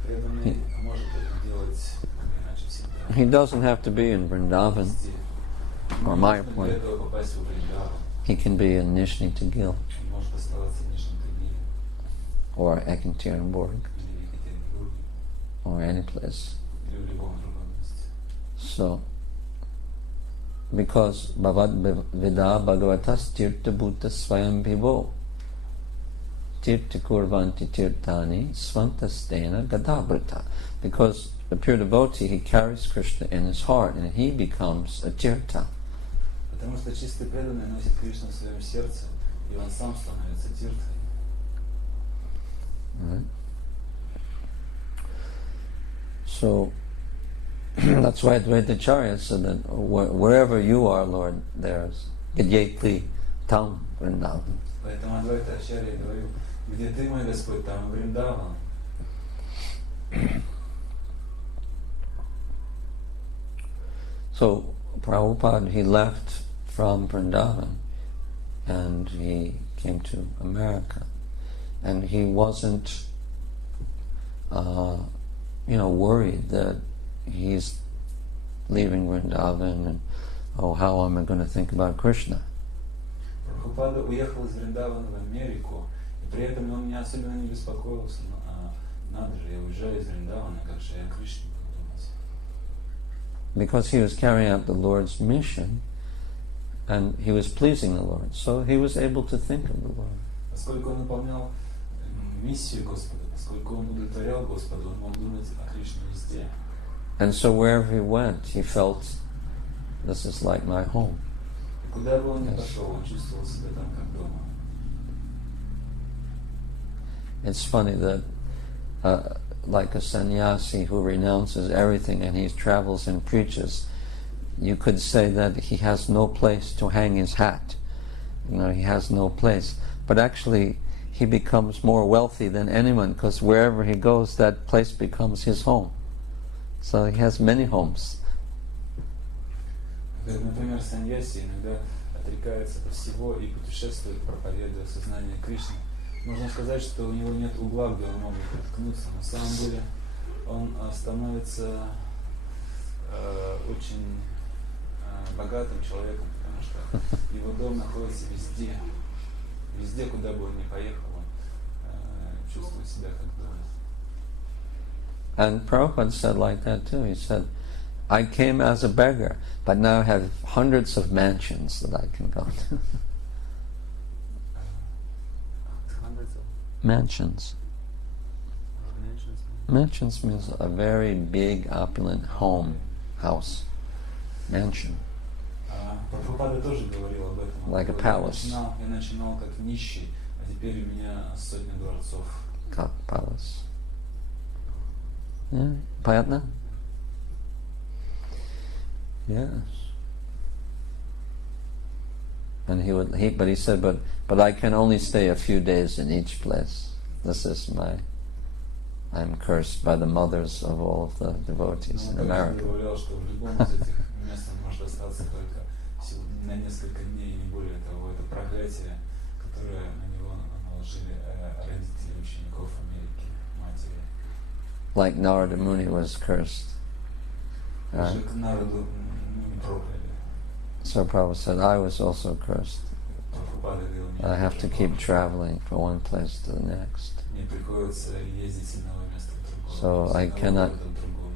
Преданный может это делать иначе всегда. He doesn't have to be in Vrindavan or Mayapur. Для этого попасть в Вриндаван. He can be in Nижний, Тагил, Он может оставаться в Нижнем Тагиле or Ekaterinburg, или в Екатеринбурге, or any place. или в любом другом месте. So, because Bhavad Vida Bhagavatas Tirtha Bhuta Swayam Bhivo Tirtha Kurvanti Tirthani Svantastena Gadabrata. Because the pure devotee, he carries Krishna in his heart and he becomes a tirtha. Потому что чистый преданный носит Кришну в своем сердце, и он сам становится тиртхой. Right? So, That's why Advaitacharya said that wherever you are, Lord, there's Gadyeti Tam Vrindavan. Поэтому Адвайта Ачарья говорил, где ты, мой Господь, там Вриндаван. So Prabhupada, he left from Vrindavan and he came to America, and he wasn't worried that he's leaving Vrindavan and how am I going to think about Krishna. Прабхупада уехал из Вриндавана в Америку, и при этом он не особенно не беспокоился, надо же, я уезжаю из Вриндавана, как же я о Кришне буду думать. Because he was carrying out the Lord's mission and he was pleasing the Lord, so he was able to think of the Lord. Поскольку он выполнял миссию Господа, поскольку он удовлетворял Господа, он мог думать о Кришне везде. And so wherever he went, he felt, this is like my home. И куда бы он ни пошел, он чувствовал себя там как дома. It's funny that like a sannyasi who renounces everything and he travels and preaches, you could say that he has no place to hang his hat. He has no place. But actually, he becomes more wealthy than anyone, because wherever he goes, that place becomes his home. So he has many homes. Например, саньяси иногда отрекается от всего и путешествует, проповедуя сознание Кришны. Можно сказать, что у него нет угла, где он мог бы приткнуться. На самом деле он становится очень богатым человеком, потому что его дом находится везде. Везде, куда бы он ни поехал, он чувствует себя как дома. And Prabhupada said like that too. He said, I came as a beggar, but now I have hundreds of mansions that I can go to. Hundreds of Mansions. mansions. Mansions means a very big, opulent home, house, mansion. Прабхупада тоже говорил об этом. Like a palace. Я начинал как нищий, а теперь у меня сотни дворцов. Как palace. Yeah, понятно? Yes. And he said, but I can only stay a few days in each place. This is I'm cursed by the mothers of all of the devotees in America. Говорил, что в любом из этих мест он может остаться только на несколько дней, не более того. Это проклятие, которое на него наложили родители учеников Америки, матери. Like Narada Muni was cursed. Даже к народу не прокляли. So Prabhupada said, I was also cursed. Прабхупада говорил, I have to keep traveling from one place to the next. мне приходится ездить с одного места в So другое.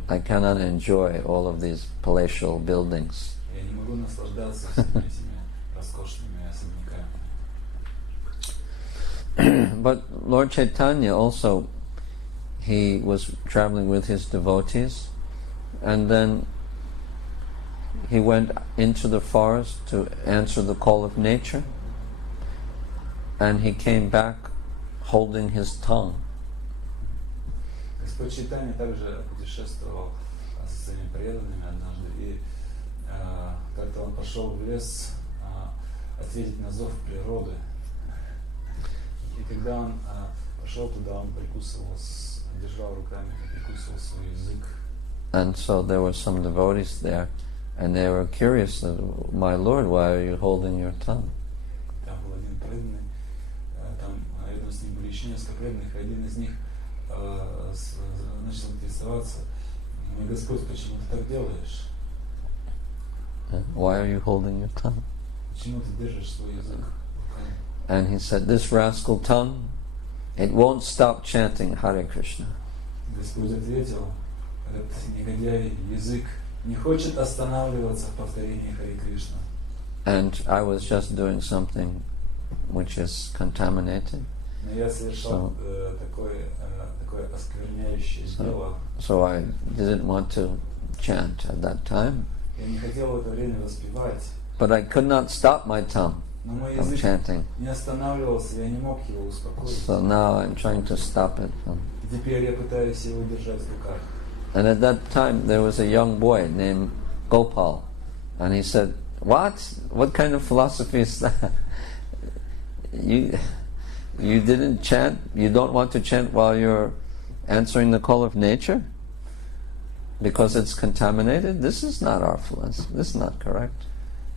I cannot enjoy all of these palatial buildings. Я не могу наслаждаться всеми этими роскошными особняками. But Lord Chaitanya also, he was traveling with his devotees, and then he went into the forest to answer the call of nature, and he came back holding his tongue. Господь Чайтанья также путешествовал со своими преданными однажды, и как-то он пошел в лес ответить на зов природы. И когда он пошел туда, он прикусывал, держал руками и прикусывал свой язык. And so there were some devotees there, and they were curious, my Lord, why are you holding your tongue? Там был один преданный, там рядом с ним были еще несколько преданных, и один из них начал интересоваться, мой Господь, почему ты так делаешь? Why are you holding your tongue? Почему ты держишь свой язык руками? And he said, this rascal tongue, it won't stop chanting Hare Krishna. Господь ответил, этот негодяй язык не хочет останавливаться в повторении Харе Кришна. And I was just doing something which is contaminated. Но я совершал такое оскверняющее дело. So I didn't want to chant at that time. Я не хотел в это время воспевать. But I could not stop my tongue Но мой from язык chanting. не останавливался, я не мог его успокоить. So now I'm trying to stop it. И теперь я пытаюсь его держать в руках. And at that time there was a young boy named Gopal, and he said, What kind of philosophy is that? You didn't chant, you don't want to chant while you're answering the call of nature? Because it's contaminated? This is not our philosophy, this is not correct.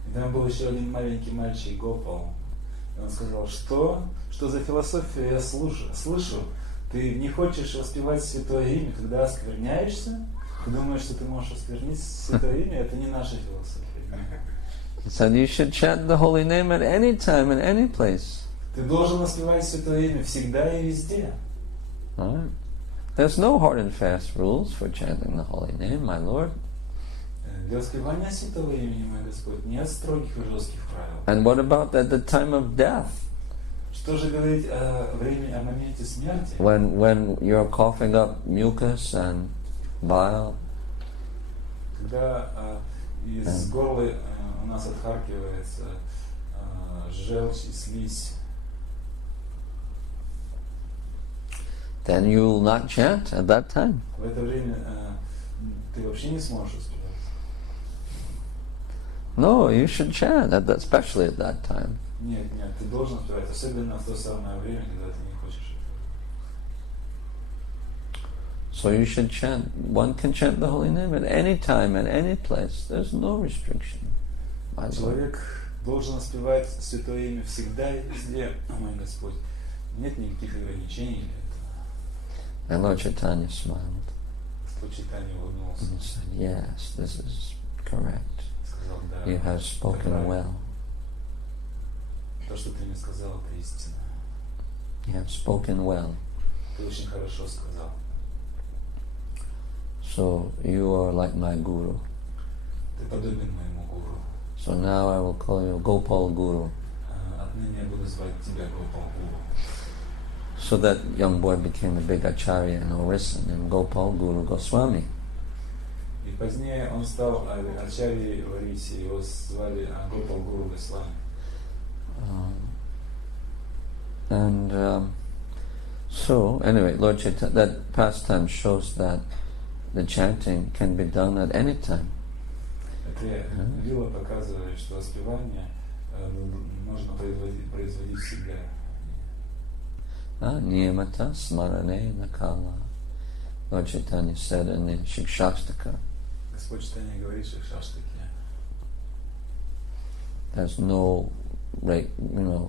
И там был еще один маленький мальчик Гопал. И он сказал, что за философию я слышу? Ты не хочешь воспевать святое имя, когда оскверняешься? Ты думаешь, что ты можешь осквернить святое имя? Это не наша философия. He said you should chant the holy name at any time, in any place. Ты должен воспевать святое имя всегда и везде. Right. There's no hard and fast rules for chanting the holy name, my Lord. Для воспевания святого имени, мой Господь, нет строгих и жестких правил. And what about at the time of death? Что же говорить о моменте смерти? When you're coughing up mucus and bile. Когда из горла у нас отхаркивается желчь и слизь. Then you will not chant at that time. В это время ты вообще не сможешь успевать. No, you should chant, especially at that time. Нет, ты должен успевать, особенно в то самое время, когда ты не хочешь. So you should chant. One can chant the holy name at any time, at any place. There's no restriction. Человек должен воспевать святое имя всегда и везде, мой Господь. Нет никаких ограничений для этого. And Lord Chaitanya smiled. Господь Чайтанья улыбнулся. And he said, yes, this is correct. Сказал, да, You have spoken well. То, что ты мне сказал, это истина. You have spoken well. Ты очень хорошо сказал. So you are like my guru. Ты подобен моему гуру. So now I will call you Gopal Guru. Отныне я буду звать тебя Гопал Гуру. So that young boy became a big acharya in Orissa, named Gopal Guru Goswami. И позднее он стал ачарьей в Орисе, его звали Гопал Гуру Госвами. So anyway, Lord Chaitanya, that pastime shows that the chanting can be done at any time. Это вилла показывает, что воспевание можно производить всегда. Niyamata smarane nakala. Lord Chaitanya said in the Shikshastaka. Господь Чайтанья говорит в Шикшаштаке. There's no rate,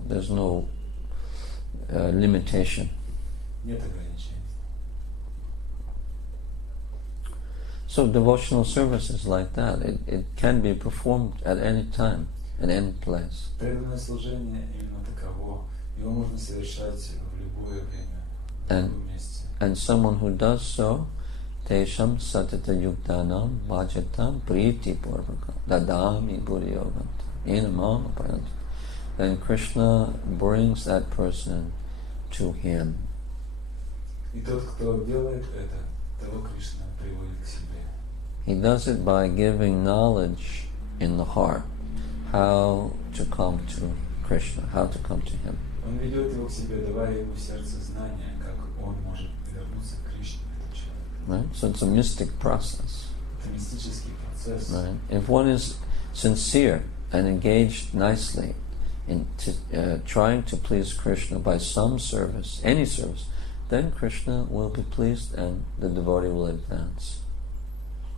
there's no limitation. Нет ограничений. So devotional service is like that. It can be performed at any time, in any place. Преданное служение именно таково. Его можно совершать в любое время, в любом месте. And someone who does so, tesham satata yuktanam vajatam priti purvaka dadami buddhayoganta inamam apayanta. Then Krishna brings that person to him. И тот, кто делает это, того Кришна приводит к себе. He does it by giving knowledge in the heart how to come to Krishna, how to come to him. Он ведет его к себе, давая ему в сердце знания, как он может вернуться к Кришне, этот человек. Right? So it's a mystic process. Это мистический процесс. Right? If one is sincere and engaged nicely in trying to please Krishna by some service, any service, then Krishna will be pleased and the devotee will advance.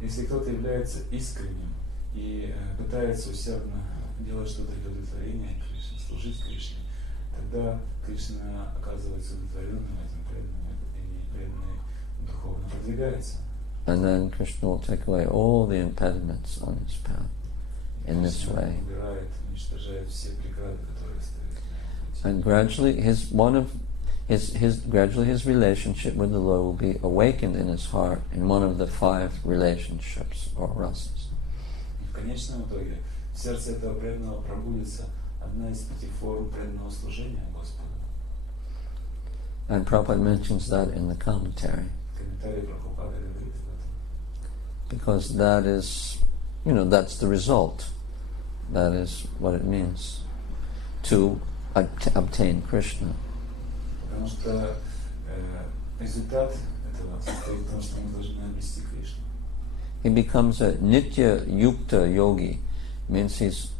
Если кто-то является искренним и пытается усердно делать что-то для удовлетворения Кришны, служить Кришне, тогда Кришна оказывается удовлетворенным этим преданным, и преданный духовно продвигается. And then Krishna will take away all the impediments on his path in this way. Убирает, уничтожает все преграды, которые стоят на пути. And gradually his relationship with the Lord will be awakened in his heart in one of the 5 relationships or rasas. И в конечном итоге в сердце этого преданного пробудится одна из 5 форм преданного служения Господу. And Prabhupada mentions that in the commentary. Комментарий Прабхупады говорит об этом. Because that is, that's the result. That is what it means to obtain Krishna. Потому что результат этого состоит в том, что мы должны обрести Кришну. He becomes a nitya yukta yogi, means he's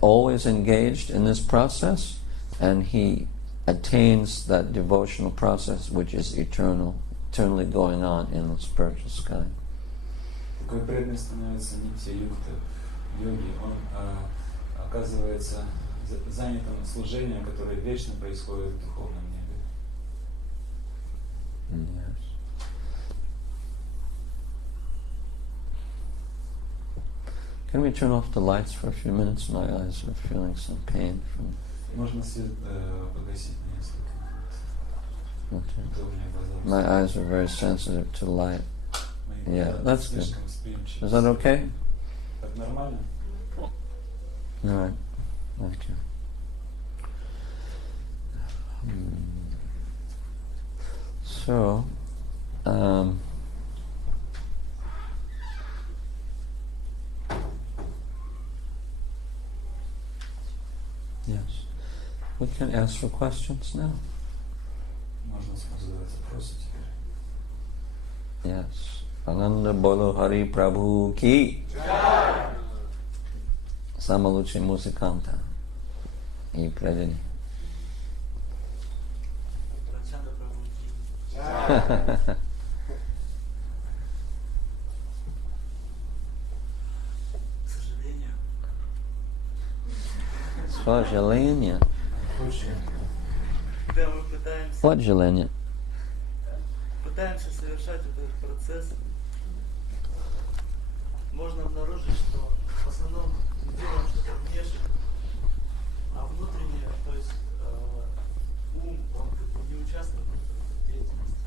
always engaged in this process, and he attains that devotional process which is eternally going on in the spiritual sky. Такой преданный становится нитья юкта йоги, он оказывается занятым служением, которое вечно происходит в духовном небе. Yes. Can we turn off the lights for a few minutes? My eyes are feeling some pain from. Можно свет погасить на несколько минут. Okay. My eyes are very sensitive to light. Yeah, that's good. Is that okay? Так нормально? All right. Thank you. So, yes, we can ask for questions now. Можно задавать вопросы теперь. Yes. Ananda Bolo Hari Prabhu Ki. Самый лучший музыканта и преданный. Сожаление. Да, мы пытаемся. Вот желание. Пытаемся совершать этот процесс. Можно обнаружить, что в основном мы делаем что-то внешнее, а внутреннее, то есть ум, он как бы не участвует в этой деятельности.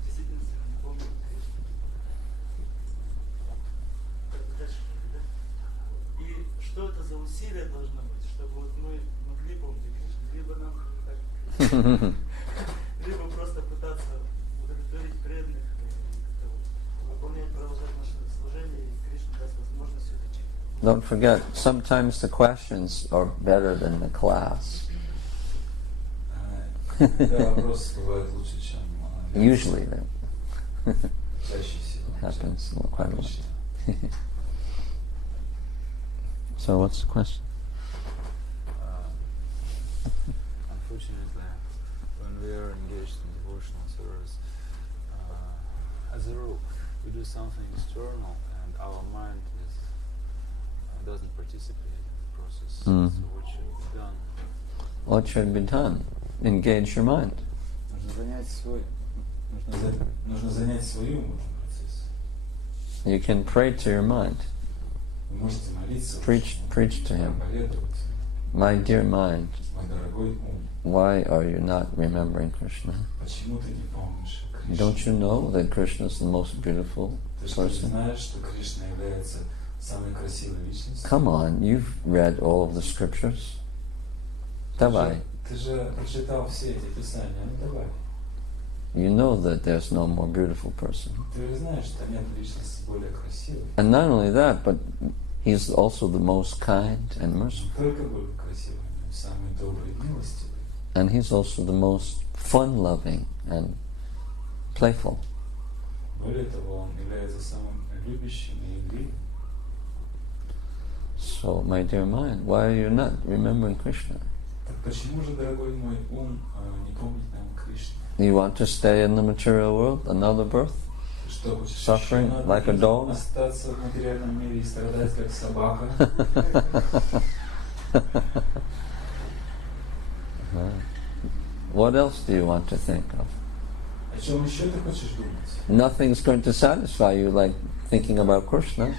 В действительности он не помнит Кришну. Как бы дальше, да? И что это за усилие должно быть, чтобы вот мы могли помнить Кришну? Либо нам так, либо просто пытаться удовлетворить преданных, выполнять, продолжать наше служение, и Кришна даст возможность это читать. Don't forget, sometimes the questions are better than the class. Да, вопросы бывают лучше, чем Usually that чаще всего. happens quite a lot. So what's the question? Unfortunately, when we are engaged in devotional service, as a rule, we do something external, and our mind doesn't participate in the process. Mm. So what should be done? What should be done? Engage your mind. Нужно занять свою ум в этом процессе. You can pray to your mind. Вы можете молиться, Preach to him. проповедовать. My dear mind, Мой дорогой ум, why are you not remembering Krishna? почему ты не помнишь Кришну? Don't you know that Krishna is the most beautiful Ты что, не person? знаешь, что Кришна является самой красивой личностью? Come on, you've read all of the scriptures. Давай. Ты же прочитал все эти писания, ну давай. You know that there's no more beautiful person. Ты же знаешь, что нет личности более красивой. And not only that, but he's also the most kind and merciful. Только более красивый, но самый добрый и милостивый. And he's also the most fun-loving and playful. Более того, он является самым любящим и игривым. So, my dear mind, why are you not remembering Krishna? Так почему же, дорогой мой ум, не помнить нам Кришну? You want to stay in the material world, another birth? Ты что, хочешь Suffering еще like a dog? остаться в материальном мире и страдать как собака? What else do you want to think of? О чем еще ты хочешь думать? Nothing's going to satisfy you like thinking about Krishna.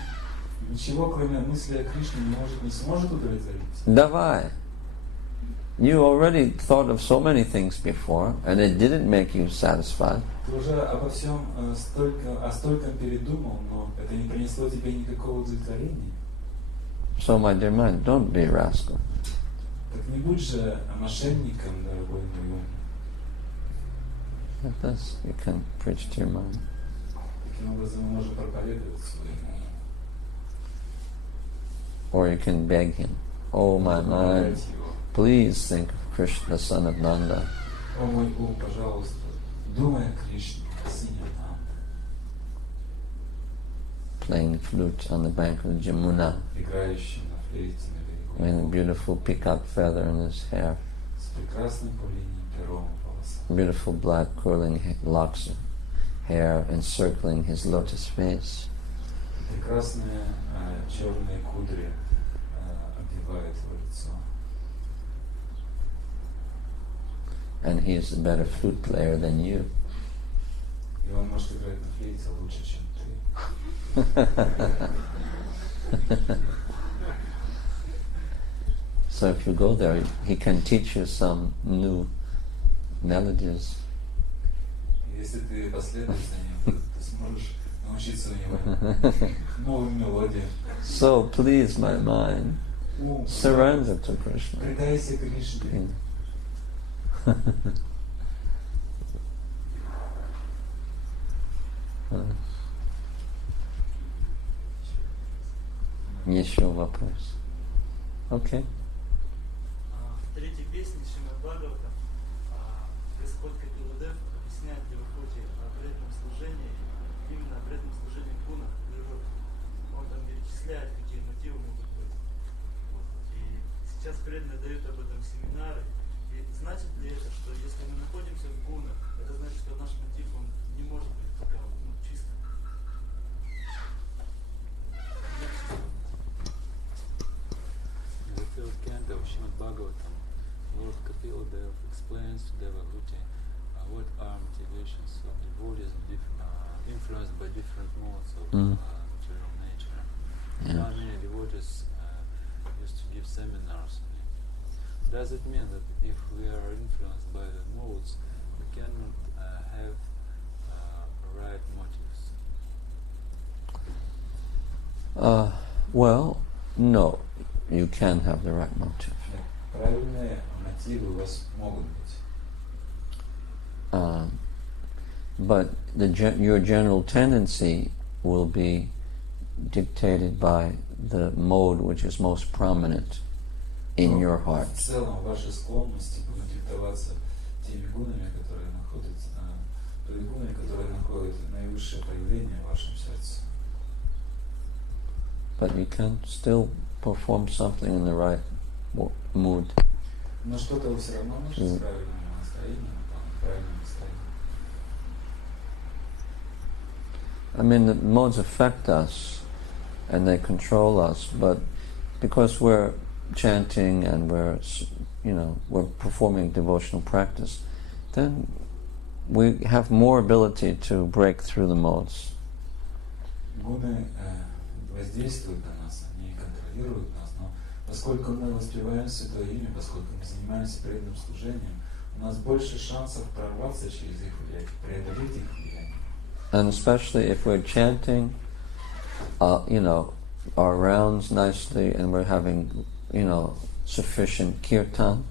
Ничего, кроме мысли о Кришне, не сможет удовлетворить. Давай. You already thought of so many things before, and it didn't make you satisfied. Ты уже обо всем о стольком передумал, но это не принесло тебе никакого удовлетворения. So, my dear mind, don't be a rascal. Так не будь же мошенником, дорогой мой ум. Like this, you can preach to your mind. Таким образом мы можем проповедовать своему уму. Or you can beg him, oh my mind, Помогать его. please think of Krishna, the son of Nanda. О мой ум, пожалуйста, думай о Кришне. playing flute on the bank of the Jamuna, играющий на флейте на with a берегу, beautiful peacock feather in his hair, с прекрасным павлиньим пером в волосах, beautiful black curling locks of hair encircling his lotus face. прекрасные черные кудри обвивают его лицо. And he is a better flute player than you. И он может играть на флейте лучше, чем ты. So if you go there, he can teach you some new melodies. Если ты последуешь за ним, то ты сможешь научиться у него новым мелодиям. So please, my mind, surrender to Krishna. Предайся Кришне. Еще вопрос. Окей. В третьей песне Шримад Бхагаватам Господь Капиладев объясняет в Девахоте о преданном служении, именно о преданном служении в гунах природы. Он там перечисляет, какие мотивы могут быть. Вот. И сейчас преданные дают об этом семинары. И значит ли это, что если мы находимся в гунах, это значит, что наш мотив он не может быть пока чистым? In the third canto of Srimad Bhagavatam, Lord Kapila explains to Devahoti what are motivations of devotees influenced by different modes of material nature. Yeah. Many devotees used to give seminars on it. Does it mean that if we are influenced by the modes, we cannot have right motives? Well, no, you can have the right motive. Правильные мотивы у вас могут быть. But your general tendency will be dictated by the mode which is most prominent in your heart. В целом ваши склонности будут диктоваться теми гунами, которые находят наивысшее проявление в вашем сердце. But you can still perform something in the right mood. Но что-то вы все равно можете с правильным настроением, правильным настроением. I mean, the modes affect us and they control us, but because we're chanting and we're performing devotional practice, then we have more ability to break through the modes. Гуны воздействуют на нас, они контролируют нас, но поскольку мы воспеваем Святое Имя, поскольку мы занимаемся преданным служением, у нас больше шансов прорваться через их влияние, преодолеть их влияние. And especially if we're chanting, our rounds nicely and we're having, sufficient kirtan,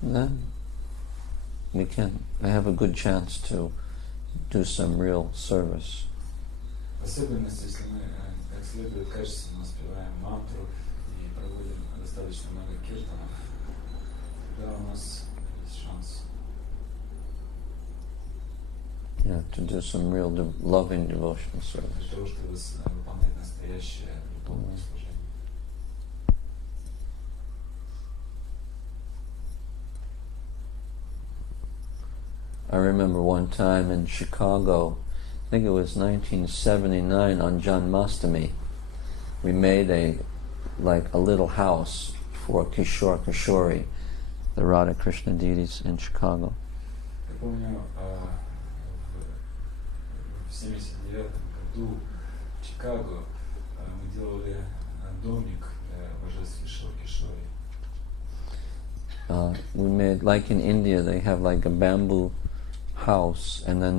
then we have a good chance to do some real service. В особенности, если мы как следует качественно воспеваем мантру и проводим достаточно много киртанов, тогда у нас есть шанс. Yeah, to do some real loving devotional service. Для того, чтобы выполнять настоящее любовное служение. I remember one time in Chicago, I think it was 1979 on Janmashtami, we made a little house for Kishore Kishori, the Radha Krishna deities in Chicago. Я помню, в 1979 году в Чикаго мы делали домик для божеств Кишори. We made, like in India, they have like a bamboo house, and then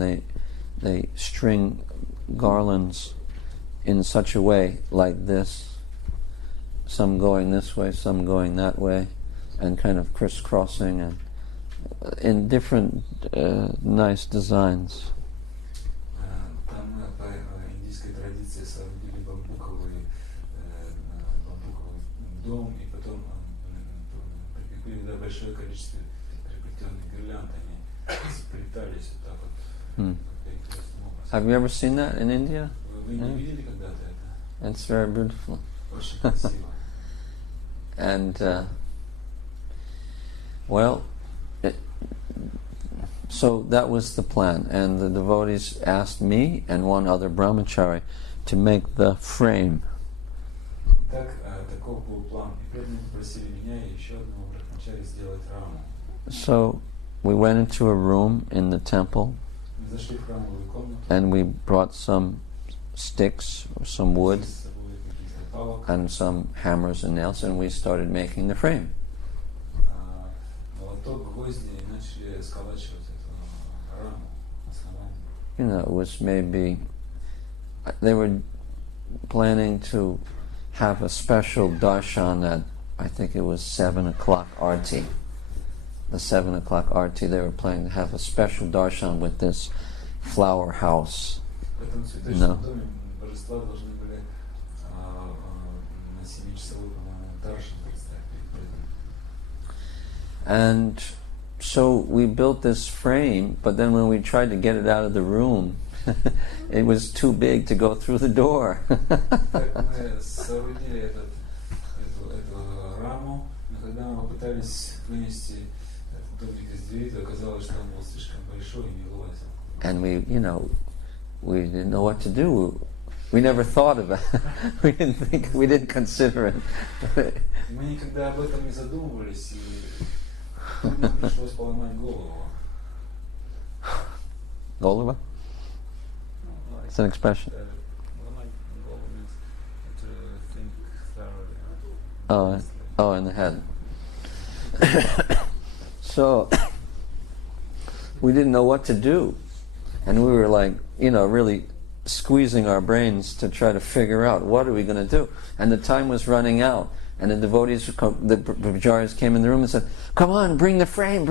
they string garlands in such a way, like this, some going this way, some going that way, and kind of crisscrossing, and in different nice designs. Там по индийской традиции соорудили бамбуковый дом, и потом прикрепили большое количество переплетенных гирлянд, они сплетались вот так вот интересным образом. Have you ever seen that in India? Вы не видели когда-то это? It's very beautiful. Очень красиво. And well, so that was the plan, and the devotees asked me and one other brahmachari to make the frame. Так, таков был план. И преданные попросили меня и еще одного брахмачари сделать раму. So we went into a room in the temple, Мы зашли в храмовую комнату. and we brought some sticks or some wood С собой каких-то палок, and some hammers and nails, and we started making the frame. молоток, гвозди и начали сколачивать эту раму, основание. You know, it was maybe they were planning to have a special darshan at, I think it was 7 o'clock arti. The 7 o'clock arti, they were planning to have a special darshan with this flower house. В этом цветочном доме божества должны были на 7-часовой, по-моему, даршан представить перед преданными. And so we built this frame, but then when we tried to get it out of the room, it was too big to go through the door. Так мы соорудили эту раму, но когда мы попытались вынести этот домик из двери, то оказалось, что он был слишком большой и не вылазил. And we, you know, we didn't know what to do. We never thought of it. We didn't consider it. Мы никогда об этом не задумывались, и тут нам пришлось поломать голову. Golova? It's an expression. Поломать голову means to think thoroughly. Oh, in the head. So we didn't know what to do, and we were like, you know, really squeezing our brains to try to figure out what are we going to do. And the time was running out, and the devotees, the pujaris came in the room and said, "Come on, bring the frame,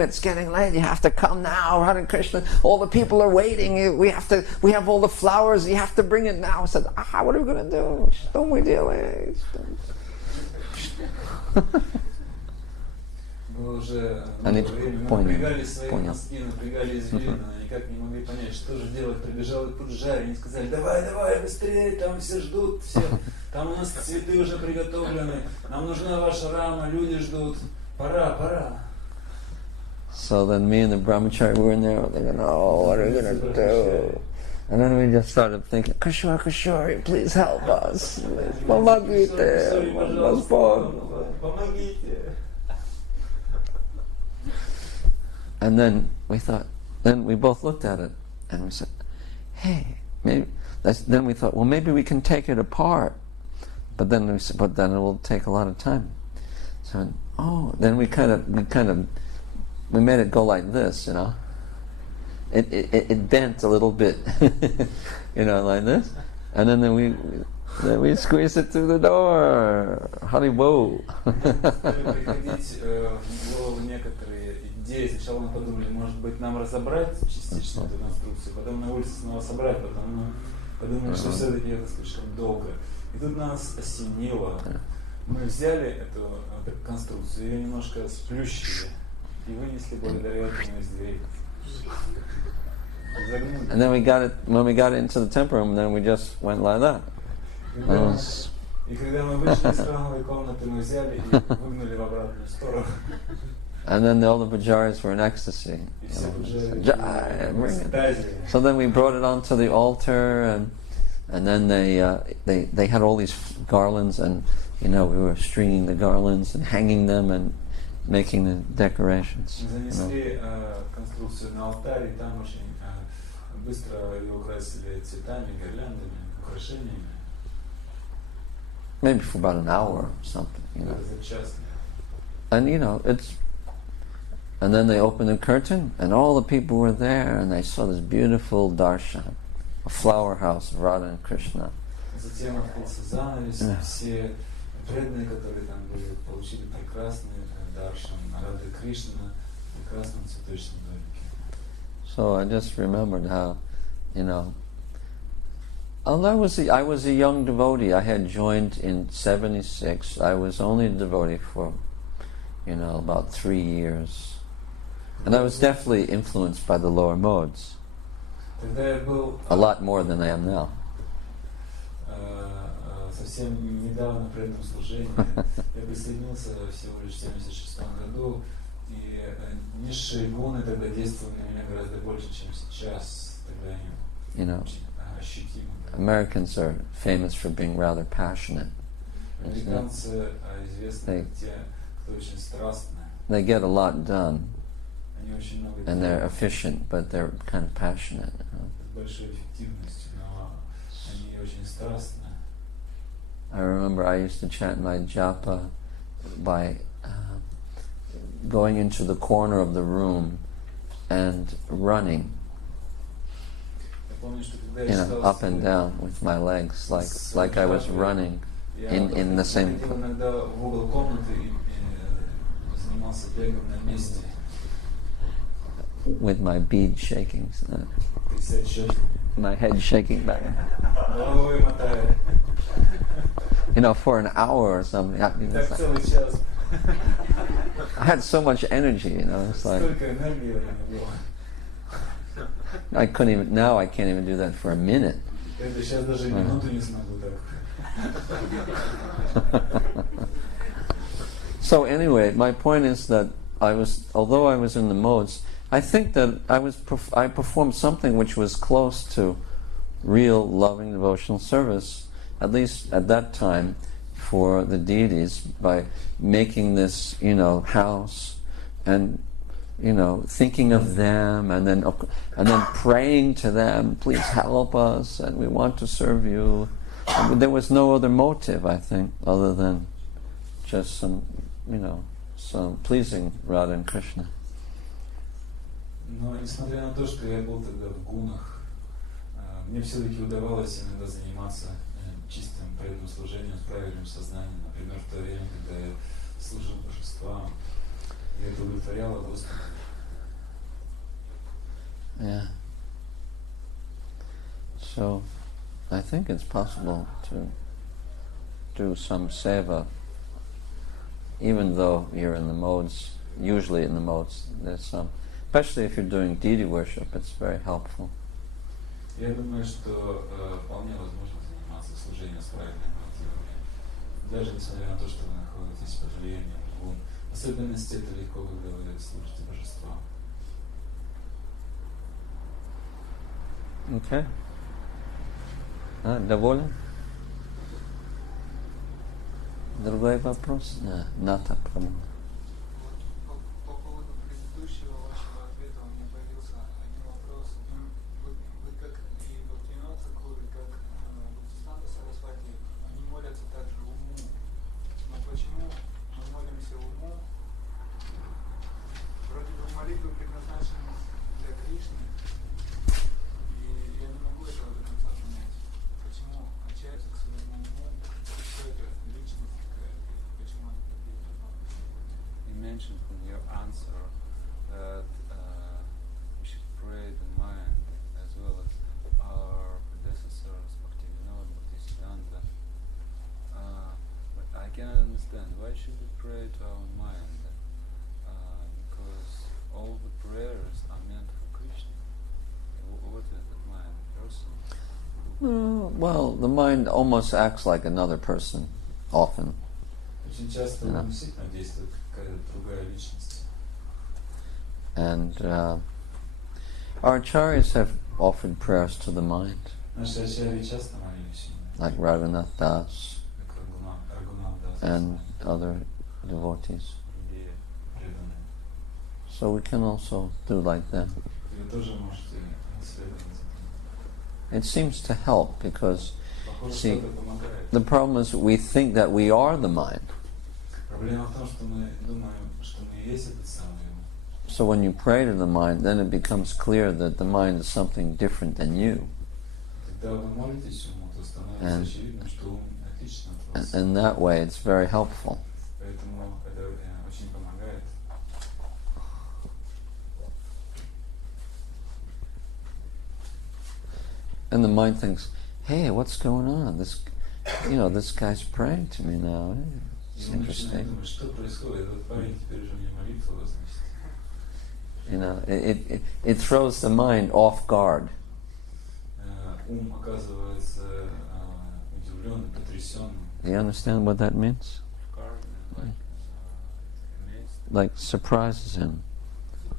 it's getting late, you have to come now, Hare Krishna, all the people are waiting, we have all the flowers, you have to bring it now." I said, what are we going to do? Don't we deal it? Мы уже Они время поняли, напрягали свои мозги, напрягали извилины, никак не могли понять, что же делать. Прибежал Пуджари, они сказали: давай, быстрее, там все ждут, там у нас цветы уже приготовлены, нам нужна ваша рама, люди ждут, пора. So then me and the brahmachari were in there, thinking, what are we going to do? And then we just started thinking, Kishore, please help us. Помогите, помогите. And then we both looked at it and we said, hey, maybe. Then we thought, well, maybe we can take it apart. But then we said, but then it will take a lot of time. So, then we made it go like this, you know. It bent a little bit, you know, like this. And then we squeezed it through the door. Haribol. Идеи. Сначала мы подумали, может быть, нам разобрать частично эту конструкцию, потом на улице снова собрать, потом мы подумали, что все-таки это слишком долго. И тут нас осенило. Мы взяли эту конструкцию, ее немножко сплющили и вынесли благодаря этому из двери. And then when we got into the temple room, then we just went like that. И когда мы вышли из храмовой комнаты, мы взяли и выгнули в обратную сторону. And then all the pujaris were in ecstasy. So then we brought it onto the altar, and then they had all these garlands, and you know, we were stringing the garlands and hanging them and making the decorations. Занесли конструкцию на алтарь, и там очень быстро ее украсили цветами, гирляндами, украшениями. Maybe for about an hour or something, you know. And you know, and then they opened the curtain, and all the people were there, and they saw this beautiful darshan, a flower house of Radha and Krishna. Затем открылся занавес, все преданные, которые там были, получили прекрасный даршан Рады Кришны в прекрасном цветочном домике. So I just remembered how, you know, I was a young devotee. I had joined in 76. I was only a devotee for, you know, about 3 years. And I was definitely influenced by the lower modes. Когда я был A lot more than I am now. Совсем недавно при этом служении, я присоединился всего лишь в 1976 году, и низшие гуны тогда действовали на меня гораздо больше, чем сейчас. Тогда они очень ощутимы. Americans are famous for being rather passionate. Американцы известны как те, кто очень страстны. They get a lot done, Они очень много and they're делают efficient, but they're kind of passionate. с большой эффективностью, но они очень страстны. I remember I used to chant my japa by going into the corner of the room and running, up and down with my legs, like I was running in the same. With my bead shaking, my head shaking back. For an hour or something. I had so much energy, it's like I couldn't even, now I can't even do that for a minute. So anyway, my point is that although I was in the modes, I think that I performed something which was close to real loving devotional service, at least at that time, for the deities, by making this, house, and thinking of them, and then praying to them, please help us, and we want to serve you. And there was no other motive, I think, other than just some pleasing Radha and Krishna. Но несмотря на то, что я был тогда в гунах, мне все-таки удавалось иногда заниматься чистым преданным служением с правильным сознанием. Например, в то время, когда я служил божествам, и это удовлетворяло Господа. Yeah. So, I think it's possible to do some seva, even though you're in the modes, usually in the modes, there's some. Especially if you're doing deity worship, it's very helpful. Я думаю, что вполне возможно заниматься служением с правильными мотивами, даже несмотря на то, что вы находитесь под влиянием гун. В особенности это легко, когда вы служите божествам. Okay. Доволен? Другой вопрос? Ната, по-моему. По поводу предыдущего вашего ответа у меня появился один вопрос. Вы как и Бхактивинода Тхакур, и как Бхактисиданта Сарасвати, они молятся также уму. Но почему мы молимся уму? Вроде бы молитвы предназначены для Кришны, и я не могу этого до конца понять. Почему отчаяться к своему уму, что это личность какая-то, почему они так делают? You mentioned in your answer that we should pray the mind as well as our predecessors, Bhaktivinoda, Bhaktisiddhanta. But I cannot understand, why should we pray to our mind? Because all the prayers are meant for Krishna. What is that mind? Person? Well, the mind almost acts like another person, often. Очень часто он действительно действует как какая-то другая личность. And our acharyas have offered prayers to the mind. Наши ачарьи часто молились ему. Like Raghunath Das Как Рагунат Дас. and other devotees. Другие преданные. So we can also do like them. И вы тоже можете следовать за этим. It seems to help because, Похоже, see, что это помогает. the problem is we think that we are the mind. Проблема в том, что мы думаем, что мы и есть этот самый ум. So when you pray to the mind, then it becomes clear that the mind is something different than you. Когда вы молитесь уму, то становится очевидным, что ум отличен от вас. And that way it's very helpful. Поэтому это очень помогает. And the mind thinks, hey, what's going on? This guy's praying to me now. It's interesting. Думаю, что происходит? Этот парень теперь же мне молитву возносит. It throws the mind off guard. ум оказывается удивленным, потрясенным. Do you understand what that means? Like surprises him.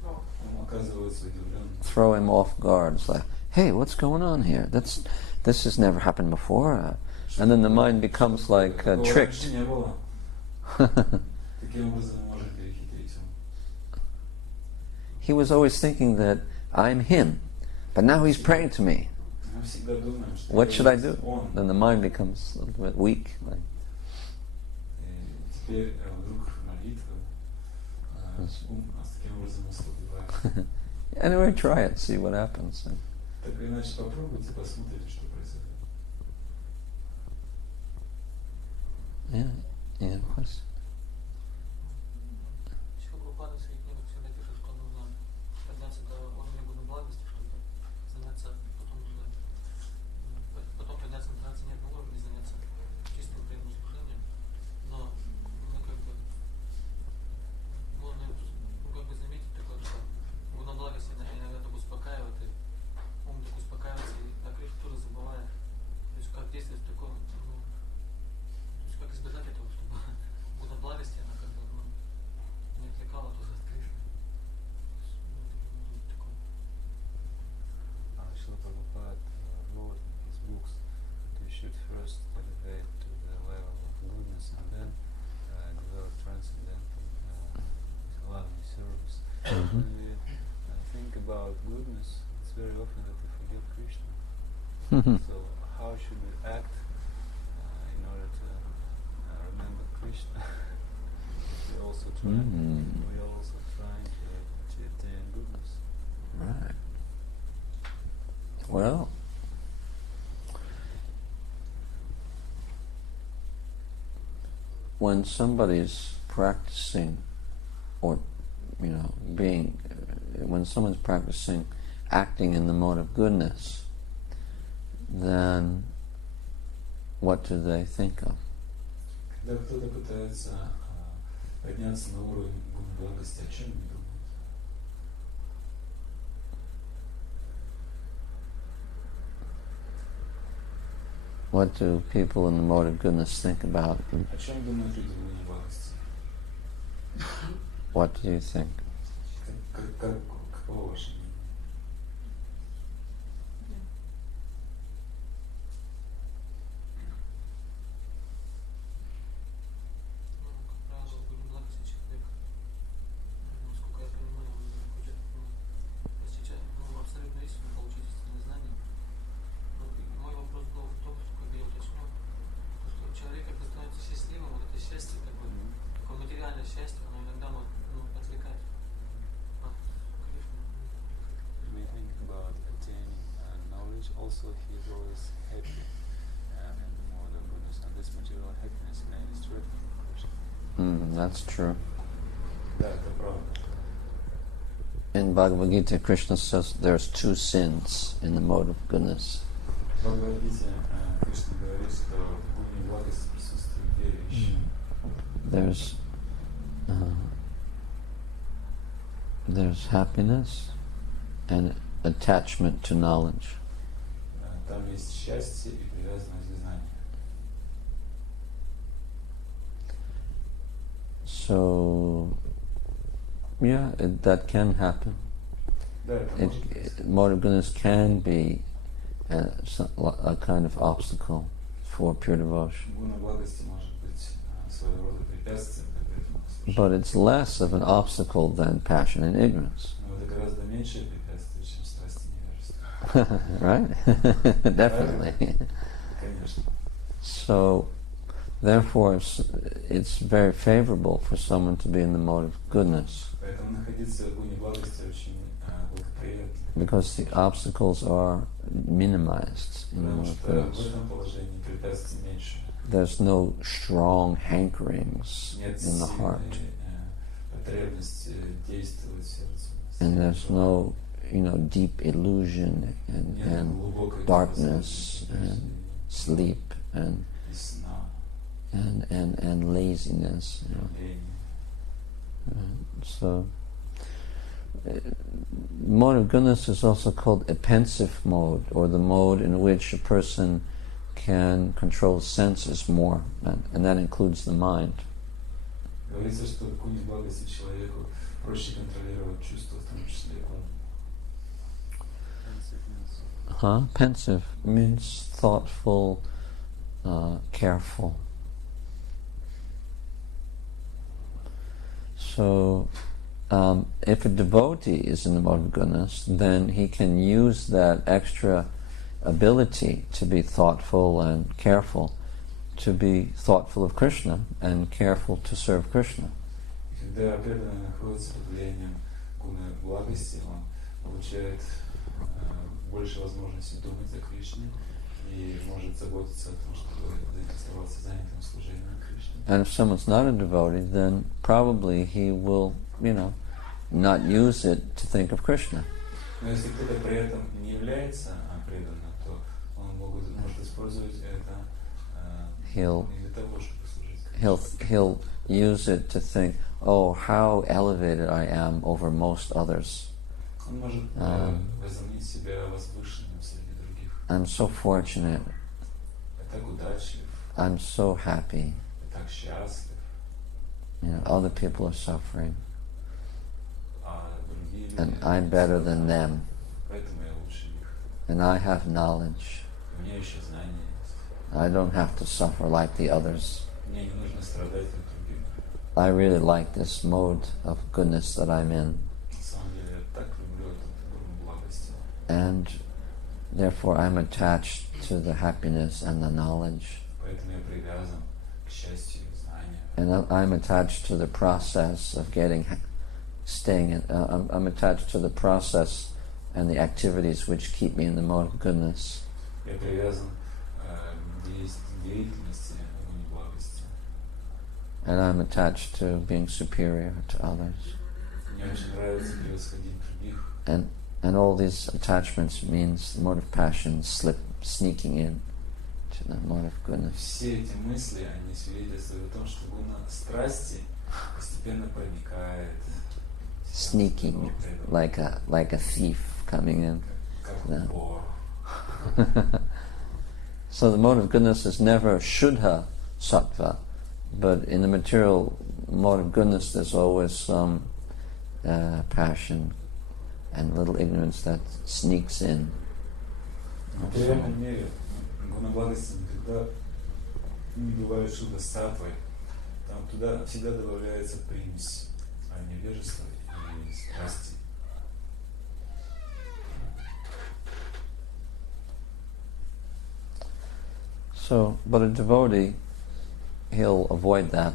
Ум оказывается удивленным. Throw him off guard. It's like, hey, what's going on here? This has never happened before. And then the mind becomes like tricked. Раньше не было. Таким образом можно перехитрить ум. He was always thinking that I'm him, but now he's praying to me. Мы всегда думаем, что What should I является do? он. Then the mind becomes a little bit weak. Like, И теперь вдруг молитва, ум нас таким образом ослабевает. anyway, try it, see what happens. Так или иначе попробуйте, посмотрите, что происходит. Yeah, question. Прабхупада в своих книгах всегда пишет, что нужно подняться до уровня благости, чтобы заняться потом подняться на трансцендентный уровень и заняться чистым преданным служением. Но можно заметить такое, что гуноблагость иногда так успокаивает, и ум так успокаивается, и о Кришне тоже забывает. То есть как действовать в таком, то есть как избежать этого, чтобы гуноблагости она как бы не отвлекала тоже от Кришны. Srila Prabhupada wrote in his books that you should first elevate to the level of goodness and then develop transcendental loving service. When we think about goodness, it's very often that we forget Krishna. So how should we act in order to remember Krishna? We're also trying to attain goodness. Right. Well, when somebody's practicing, or when someone's practicing acting in the mode of goodness, then what do they think of? Когда кто-то пытается подняться на уровень благости, о чем они думают? What do people in the mode of goodness think about? О чем думают люди в уровне благости? What do you think? Каково ваше мнение? Как правило, в гуноблагости человек, насколько я понимаю, он хочет постичать абсолютную истину, получить истинное знание. Мой вопрос был в том, что, как я уточнил, что человек, когда становится счастливым, вот это счастье, такое материальное счастье, оно иногда может отвлекать от Кришны. We think about attaining knowledge. Also, he is always happy in the mode of goodness, and this material happiness may distract him from Krishna. That's true. Да, это правда. In Bhagavad Gita, Krishna says there's two sins in the mode of goodness. В Бхагавадгите Кришна говорит, что в уровне благости присутствуют две вещи. There's happiness and attachment to knowledge. Там есть счастье и привязанность к знанию. So, yeah, that can happen. Да, это может быть. Mode of goodness can be a kind of obstacle for pure devotion. Гуна благости может быть своего рода препятствием к этому служению. But it's less of an obstacle than passion and ignorance. Но это гораздо меньшее препятствие, чем страсть и невежество. Right? Definitely. Конечно. So, therefore, it's very favorable for someone to be in the mode of goodness, Поэтому находиться в гуне благости очень благоприятно. because the obstacles are minimized in the Потому mode of что в goodness. этом положении препятствий меньше. There's no strong hankerings Нет in the heart, сильной потребности действовать в сердце. and there's no, deep illusion Нет and глубокой darkness способности and sleep and и сна, and laziness. лени. So, mode of goodness is also called a pensive mode, or the mode in which a person can control senses more, and that includes the mind. Говорится, что в куне благости человеку проще контролировать чувства, в том числе ум. Pensive means thoughtful, careful. So, if a devotee is in the mode of goodness, then he can use that extra ability to be thoughtful and careful, to be thoughtful of Krishna and careful to serve Krishna. Когда преданный находится под влиянием гуны благости, он получает больше возможностей думать о Кришне и может заботиться о том, чтобы оставаться занятым служением Кришне. And if someone's not a devotee, then probably he will, not use it to think of Krishna. Но если кто-то при этом не является преданным, то он может использовать это не для того, чтобы служить. He'll use it to think, oh, how elevated I am over most others. Он может возомнить себя возвышенным среди других. I'm so fortunate. Я так удачлив. I'm so happy. Я так счастлив. Other people are suffering. Другие люди, and I'm better than them. Поэтому я лучше них. And I have knowledge. У меня еще знания есть. I don't have to suffer like the others. Мне не нужно страдать как другим. I really like this mode of goodness that I'm in. На самом деле я так люблю эту форму благости. And therefore I'm attached to the happiness and the knowledge. Поэтому я привязан к счастью и знанию. And I'm attached to the process of I'm attached to the process and the activities which keep me in the mode of goodness. Я привязан к деятельности благости. And I'm attached to being superior to others. Мне очень нравится превосходить других. And all these attachments means the mode of passion sneaking in to the mode of goodness. Все эти мысли, они свидетельствуют о том, что гуна страсти постепенно проникает. Sneaking, like a thief coming in. So the mode of goodness is never Shuddha Sattva, but in the material mode of goodness there's always some passion and little ignorance that sneaks in. В реальном мире гуна благости никогда не бывает Шудда Саттвой. Там туда всегда добавляется примесь невежества и страсти. So, but a devotee, he'll avoid that.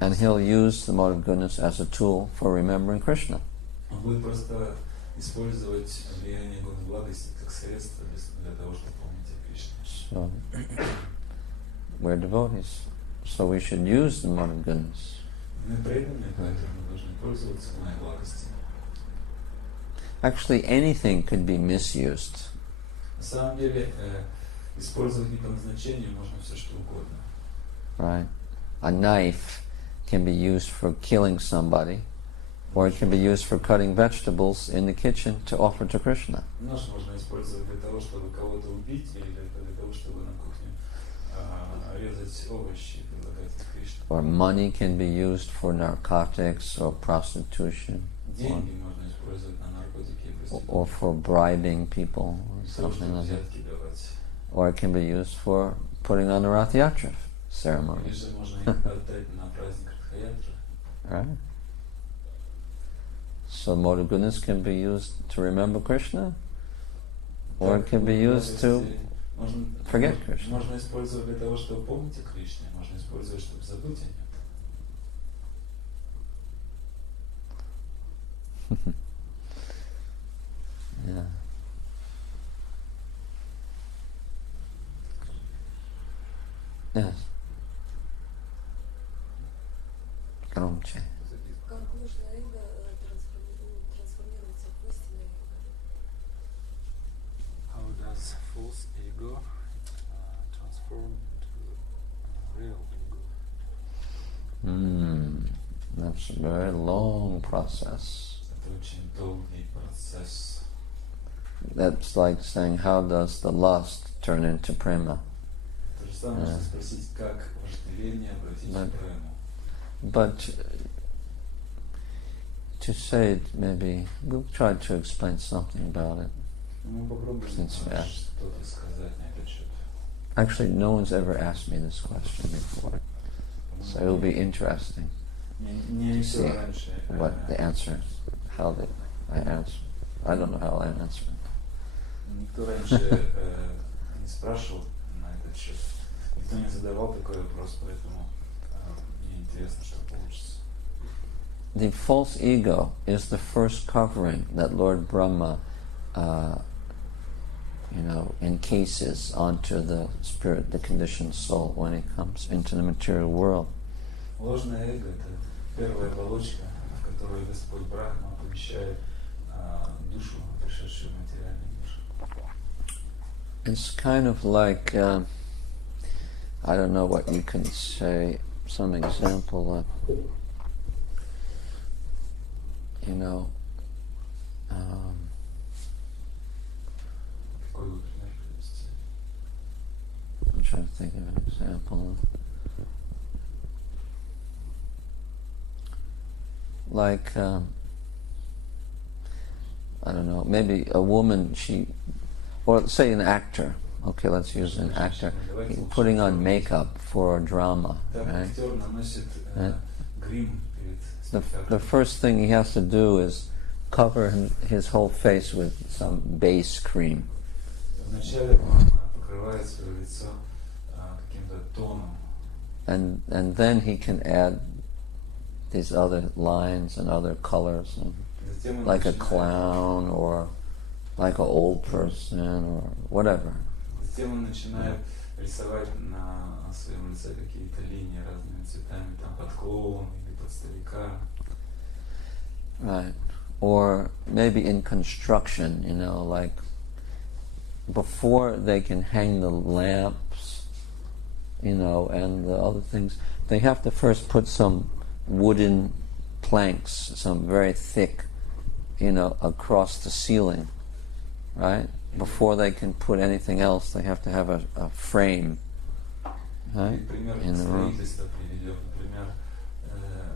And he'll use the mode of goodness as a tool for remembering Krishna. So, we're devotees, so we should use the mode of goodness. Actually, anything could be misused. Right. A knife can be used for killing somebody, or it can be used for cutting vegetables in the kitchen to offer to Krishna. Or money can be used for narcotics or prostitution, or for bribing people, or something like that. Or it can be used for putting on the Rath Yatra ceremony. Right? So the mode of goodness can be used to remember Krishna, or it can be used to forget Krishna. Yeah. Yes. Громче. Как ложное эго трансформируется в истинное эго? How does false ego transform into real ego? That's It's a very long process. Это очень долгий процесс. That's like saying, how does the lust turn into prema? То же самое, что спросить, как вожделение обратить в прему. But to say it, maybe we'll try to explain something about it. Мы попробуем что-то сказать на этот счет. Actually, no one's ever asked me this question before, so it will be interesting to see what the answer is, how I answer. I don't know how I answer it. Никто раньше не спрашивал на этот счет. Никто не задавал такой вопрос, поэтому мне интересно, что получится. The false ego is the first covering that Lord Brahma, encases onto the spirit, the conditioned soul, when he comes into the material world. Ложное эго – это первая оболочка, в которой Господь Брахма помещает душу, пришедшую в материальный мир. It's kind of like, I don't know what you can say, some example of, I'm trying to think of an example. Like, I don't know, maybe a woman, or say an actor. Okay, let's use an actor. Putting on makeup for a drama, right? The first thing he has to do is cover his whole face with some base cream. And then he can add these other lines and other colors, and like a clown or like an old person or whatever. Затем он начинает рисовать на своем лице какие-то линии разными цветами, там под клоуна или под старика. Right. Or maybe in construction, like before they can hang the lamps, and the other things, they have to first put some wooden planks, some very thick, across the ceiling, right? Before they can put anything else, they have to have a frame, right? In the room.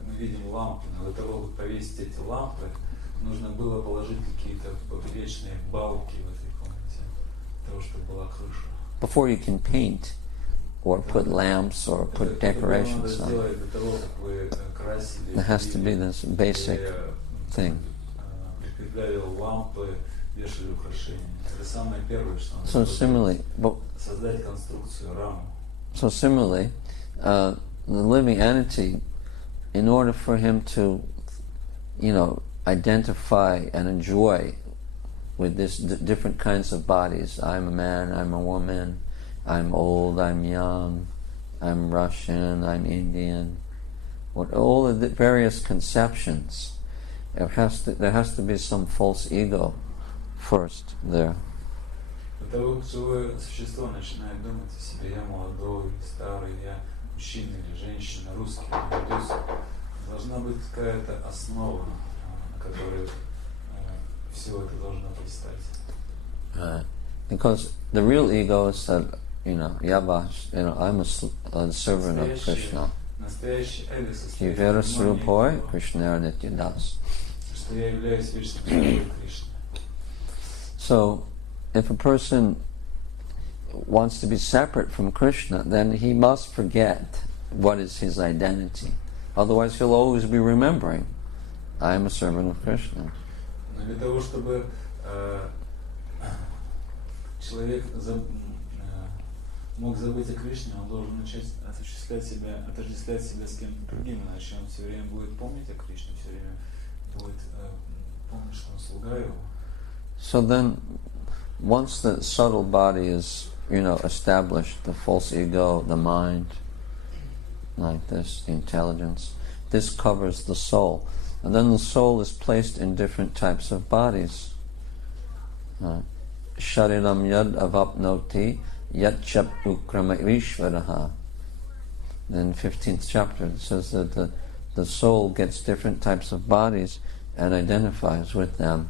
Мы видим лампы, но для того, чтобы повесить эти лампы, нужно было положить какие-то поперечные балки в этой комнате, для того, чтобы была крыша. Before you can paint, or put lamps, or put decorations on, there has to be this basic thing. So similarly, the living entity, in order for him to, identify and enjoy with this different kinds of bodies, I'm a man, I'm a woman, I'm old, I'm young, I'm Russian, I'm Indian, all of the various conceptions, there has to be some false ego first there. Потому что живое существо начинает думать о себе: я молодой, старый, я мужчина или женщина, русский. То есть должна быть какая-то основа, на которой все это должно пристать. Because the real ego is that, I'm a servant of Krishna. Настоящее эго состоит Jivera Srupoi Krishna Nityadas. Что я являюсь вечным слугой Кришны. So, if a person wants to be separate from Krishna, then he must forget what is his identity. Otherwise, he'll always be remembering, I am a servant of Krishna. Но для того, чтобы человек мог забыть о Кришне, он должен начать отождествлять себя с кем-то другим, иначе он все время будет помнить о Кришне, все время будет помнить, что он слуга его. So then, once the subtle body is, established, the false ego, the mind, like this, the intelligence, this covers the soul. And then the soul is placed in different types of bodies. Shariram yad avapnoti yat chap ukrama vishvaraha. In 15th chapter it says that the soul gets different types of bodies and identifies with them.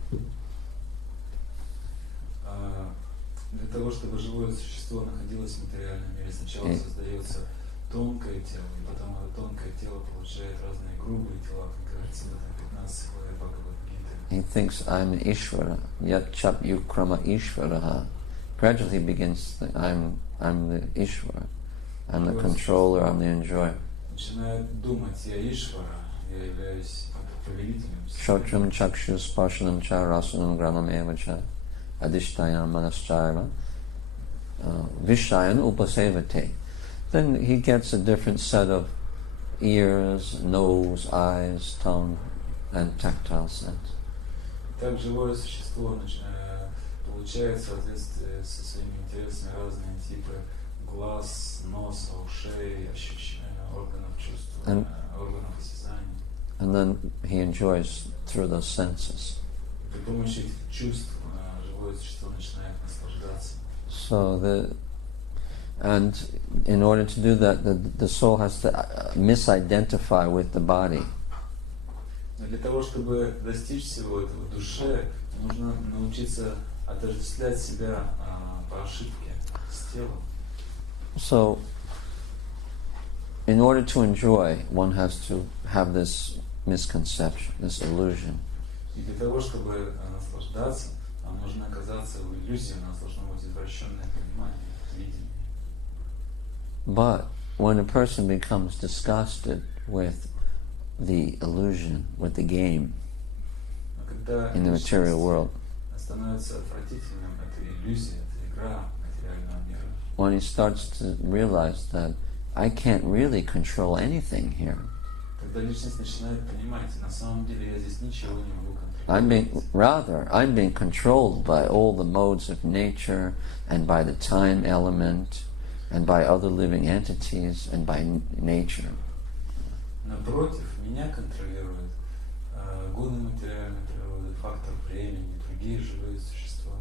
Для того, чтобы живое существо находилось в материальном мире, сначала создается тонкое тело, и потом это тонкое тело получает разные грубые тела, как говорится в этом 15 главе Бхагавад Гиты. He thinks I'm Ishvara, yat chap yukrama Ishvaraha. Gradually he begins to think I'm the Ishvara, I'm the controller, I'm the enjoyer. Начинает думать, я Ишвара, я являюсь повелителем. Shotram chakshu sparshanam cha rasanam granam eva cha adhishtayam manascharva vishayan upasevate. Then he gets a different set of ears, nose, eyes, tongue, and tactile sense. Так живое существо получает в соответствии со своими интересами разные типы глаз, носа, ушей, ощущения, органов чувств, органов осязания. And then he enjoys through those senses. При помощи этих чувств живое существо начинает наслаждаться. And in order to do that, the soul has to misidentify with the body. Но для того, чтобы достичь всего этого в душе, нужно научиться отождествлять себя по ошибке с телом. So, in order to enjoy, one has to have this misconception, this illusion. И для того, чтобы наслаждаться, нам нужно оказаться в иллюзии, у нас должно быть извращенное понимание, видение. But when a person becomes disgusted with the illusion, with the game in the material world, становится отвратительным, это иллюзия, это игра материального мира. when he starts to realize that I can't really control anything here. Когда личность начинает понимать, на самом деле я здесь ничего не могу контролировать. I'm being controlled by all the modes of nature and by the time element and by other living entities and by nature. Напротив, меня контролируют годы материальной природы, фактор времени, другие живые существа.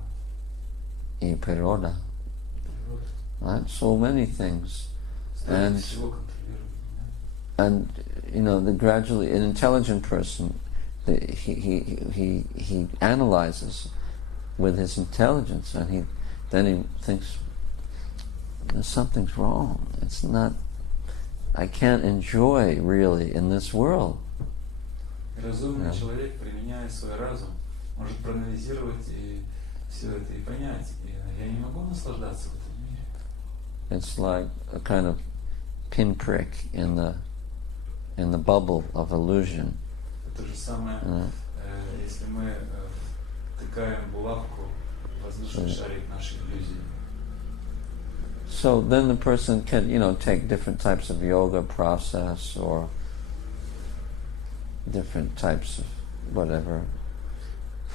И природа. Right? So many things. And you know, gradually an intelligent person, he analyzes with his intelligence, and then he thinks something's wrong. It's not. I can't enjoy really in this world. Разумный человек, применяя свой разум, может проанализировать и все это и понять. Я не могу наслаждаться в этом мире. It's like a kind of pinprick in the bubble of illusion. То же самое, если мы втыкаем булавку в воздушный шарик нашей иллюзии. So then the person can, take different types of yoga process or different types of whatever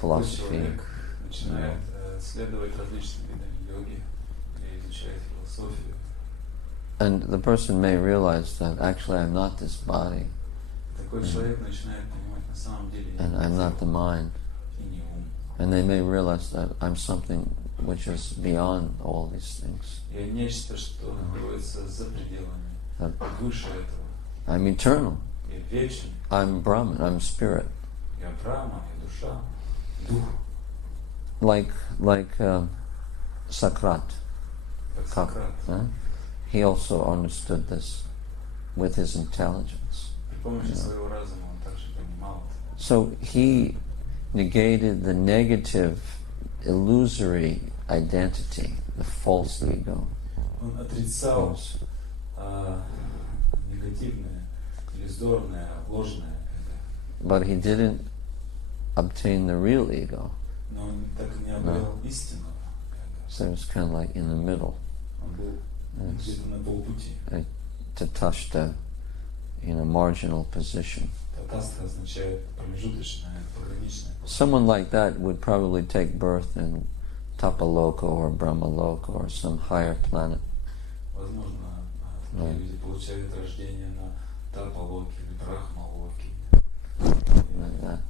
philosophy. Человек начинает следовать различным видам йоги и изучает философию. And the person may realize that actually I'm not this body. Такой человек начинает понимать, на самом деле я And I'm not the mind. и не ум. And they may realize that I'm something which is beyond all these things. Я нечто, что находится за пределами, выше этого. I'm eternal. Я вечен. I'm Brahman. I'm spirit. Я Брахма, я душа, дух. Like Sakrat. Как Сократ. He also understood this with his intelligence. При помощи своего разума он также понимал это. So he negated the negative, illusory identity, the false ego. Он отрицал негативное, иллюзорное, ложное эго. But he didn't obtain the real ego. Но он так и не обрел истинного эго. So it was kind of like in the middle. Он был где-то на полпути. Tatashta, marginal position. Татаста означает промежуточное, пограничное. Someone like that would probably take birth in Tapaloka or Brahmaloka or some higher planet. Возможно, такие люди получают рождение на Тапалоке или Брахмалоке. Like that.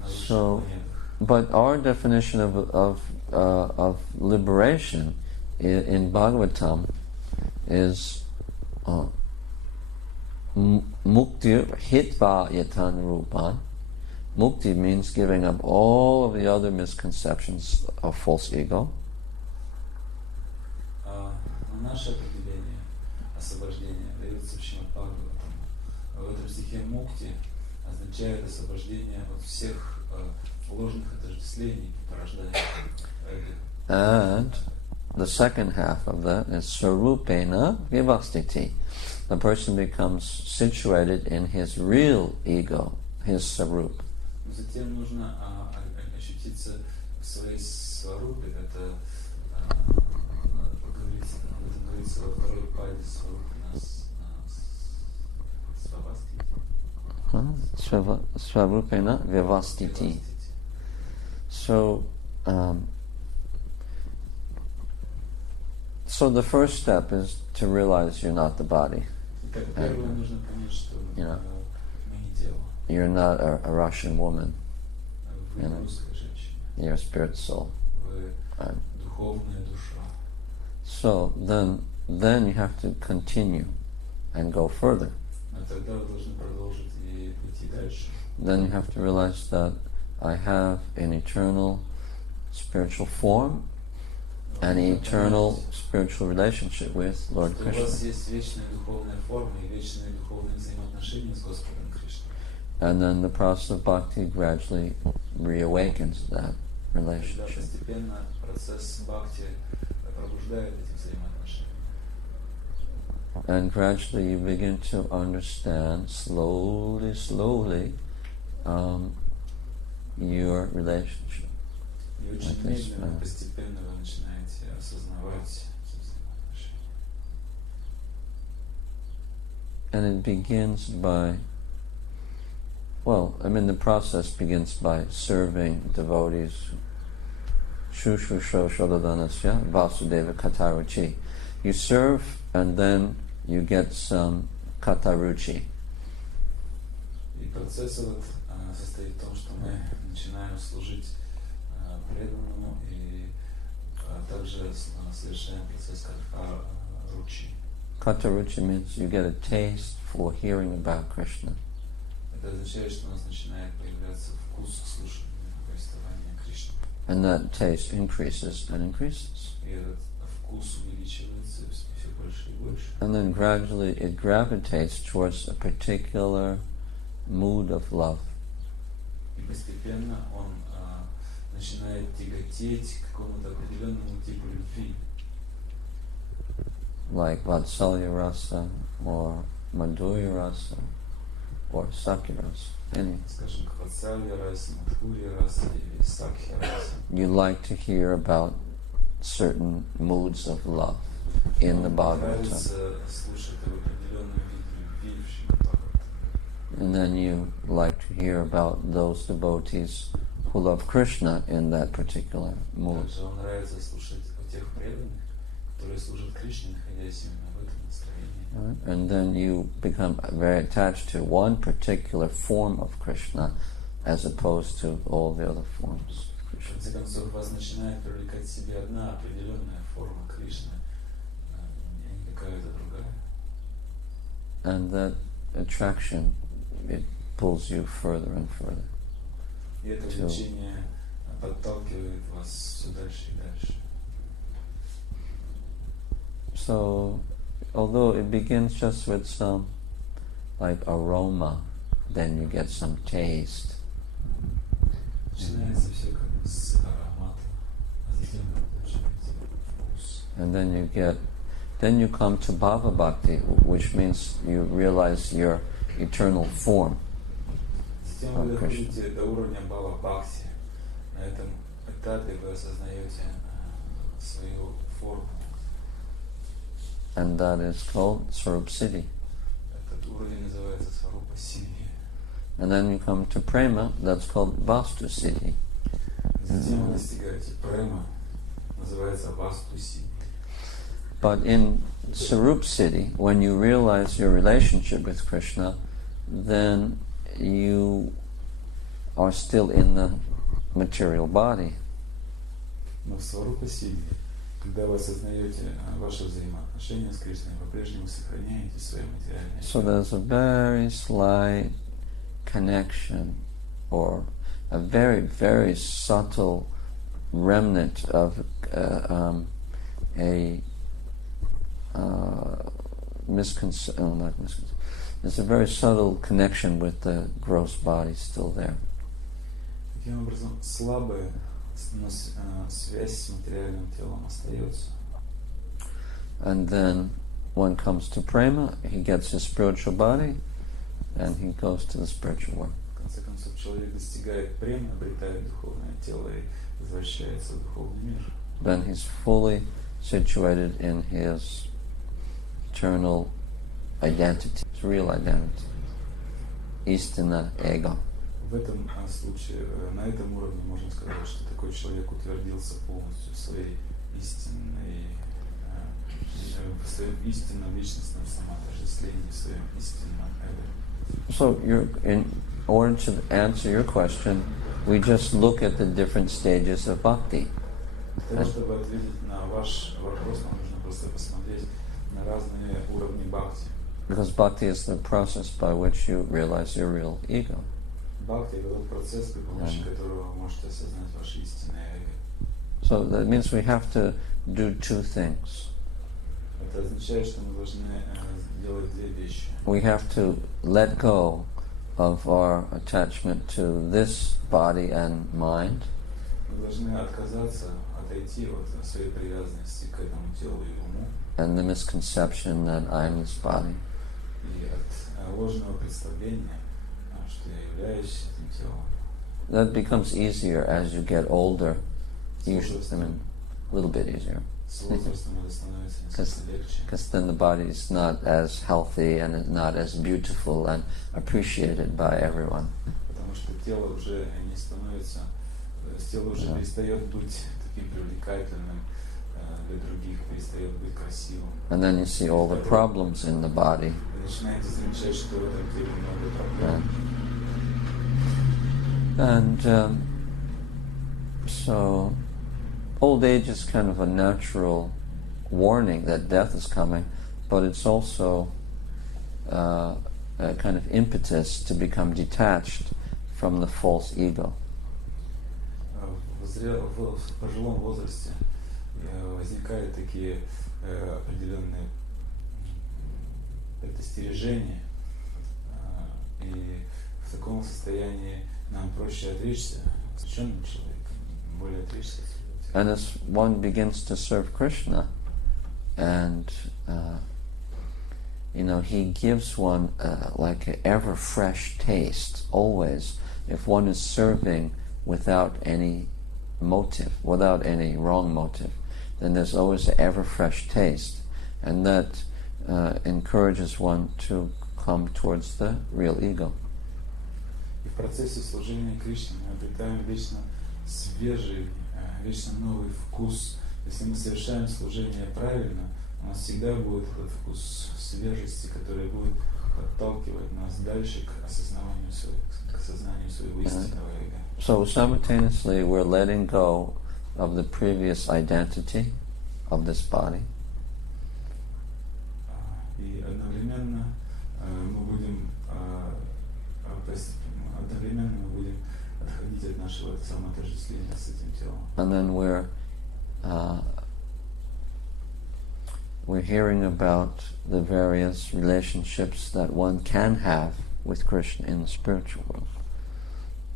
На высших So, планетах. but our definition of liberation in Bhagavatam is Mukti hitva yatan rupan. Mukti means giving up all of the other misconceptions of false ego. Наше определение освобождения дается в Шримад Бхагаватам. В этом стихе мукти означает освобождение от всех ложных отождествлений, порождающих эго. And the second half of that is sarupena vivastiti. The person becomes situated in his real ego, his sarup. Затем нужно ощутиться в своей сварупе. Это говорится во второй паде сварупы нас Svarupena vivastiti. So the first step is to realize you're not the body. And, you know, you're not a Russian woman. You know, you're a spirit soul. And so then you have to continue and go further. Then you have to realize that I have an eternal spiritual form, an eternal spiritual relationship with Lord Krishna. And then the process of bhakti gradually reawakens that relationship. And gradually you begin to understand slowly your relationship. Like this, and it begins by, the process begins by serving devotees. Shushusho Shodadanasya Vasudeva Kataruchi. You serve and then you get some kataruchi. И процесс этот состоит в том, что мы начинаем служить преданному и также совершаем процесс катаручи. Kataruchi means you get a taste for hearing about Krishna. Это означает, что у нас начинает появляться вкус к слушанию повествования Кришны. And that taste increases and increases. И этот вкус увеличивается все больше и больше. And then gradually it gravitates towards a particular mood of love. И постепенно он начинает тяготеть к какому-то определенному типу любви. Like Vatsalya Rasa or Madhurya Rasa or Sakya Rasa. Any. Скажем, к Ватсалья расе, Мадхурья расе или Сакхя расе. You like to hear about certain moods of love in the Bhagavatam. And then you like to hear about those devotees who love Krishna in that particular mood. Right? And then you become very attached to one particular form of Krishna as opposed to all the other forms of Krishna. And that attraction, it pulls you further and further. So, although it begins just with some like aroma, then you get some taste. And then you come to Bhava Bhakti, which means you realize your eternal form of Krishna. And that is called Swarup Siddhi. And then you come to Prema, that's called Vastu Siddhi. But in Swarup Siddhi, when you realize your relationship with Krishna, then you are still in the material body. Когда вы осознаете ваши взаимоотношения с Кришной, вы по-прежнему сохраняете свое материальное So тело. there's a very slight connection, or a very, very subtle remnant of there's a very subtle connection with the gross body still there. Таким образом, слабая связь с материальным телом остается. And then one comes to prema, he gets his spiritual body, and he goes to the spiritual world. В конце концов, человек достигает премы, обретает духовное тело и возвращается в духовный мир. Then he's fully situated in his eternal identity, his real identity, истина эго. В этом случае, на этом уровне можно сказать, что такой человек утвердился полностью в своей истинной, в своем истинном личностном самоотождествлении, в своем истинном эго. So in order to answer your question, we just look at the different stages of bhakti. Для того, чтобы ответить на ваш вопрос, нам нужно просто посмотреть на разные уровни бхакти. Because bhakti is the process by which you realize your real ego. Бхакти — это тот процесс, при помощи которого вы можете осознать ваше истинное эго. So that means we have to do two things. Это означает, что мы должны делать две вещи. We have to let go of our attachment to this body and mind. Мы должны отказаться, отойти от своей привязанности к этому телу и уму. And the misconception that I'm this body. И от ложного представления, что я являюсь этим телом. That becomes easier as you get older. Usually, a little bit easier. С возрастом это становится несколько легче. Because then the body is not as healthy and not as beautiful and appreciated by everyone. Потому что тело уже не становится, тело уже перестает быть таким привлекательным для других, перестает быть красивым. And then you see all the problems in the body. Вы начинаете замечать, что в этом теле много проблем. And so old age is kind of a natural warning that death is coming, but it's also a kind of impetus to become detached from the false ego. В пожилом возрасте возникают такие определенные предостережения, и в таком состоянии нам проще отречься, священным человеком, более отречься. And as one begins to serve Krishna, and he gives one like an ever fresh taste always. If one is serving without any motive, without any wrong motive, then there's always an ever fresh taste, and that encourages one to come towards the real ego. И в процессе служения Кришне мы обретаем вечно свежий, вечно новый вкус. Если мы совершаем служение правильно, у нас всегда будет этот вкус свежести, который будет подталкивать нас дальше к осознанию своего истинного эго. So simultaneously we're letting go of the previous identity of this body. И одновременно мы будем отходить от нашего самоотождествления с этим телом. And then we're hearing about the various relationships that one can have with Krishna in the spiritual world.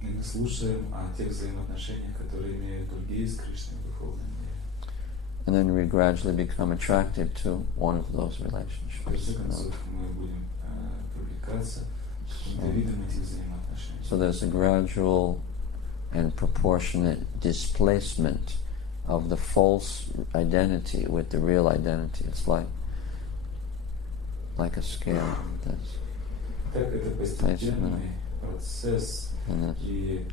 И мы слушаем о тех взаимоотношениях, которые имеют другие с Кришной в духовном мире. And then we gradually become attracted to one of those relationships. В конце концов, мы будем привлекаться к каким-то видам этих взаимоотношений. So there's a gradual and proportionate displacement of the false identity with the real identity. It's like a scale. Так это постепенный процесс, и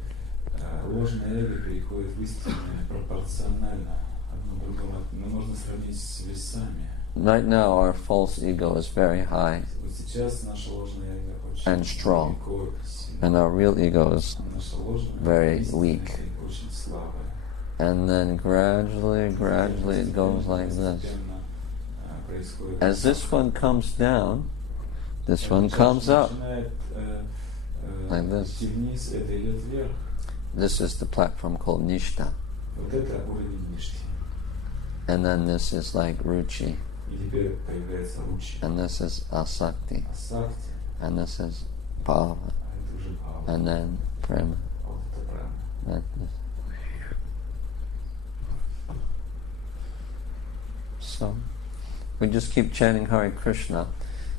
ложное эго переходит в истинное пропорционально одно другому. Но можно сравнить с весами. Right now our false ego is very high Вот сейчас наше ложное эго очень and strong, далеко, сильно. and our real ego is Наше ложное very истинное weak. эго очень слабое. And then gradually it goes like this. Постепенно, происходит As this one comes down, this one comes up. начинает Like this. идти вниз, это идет вверх. This is the platform called Nishta. Вот это уровень Ништи. And then this is like Ruchi. И теперь появляется Ручи. And this is Asakti. Асакти, And this is Bhava. а это уже Бхава. And then Prema. А вот это Према. Like this. So, we just keep chanting Hare Krishna.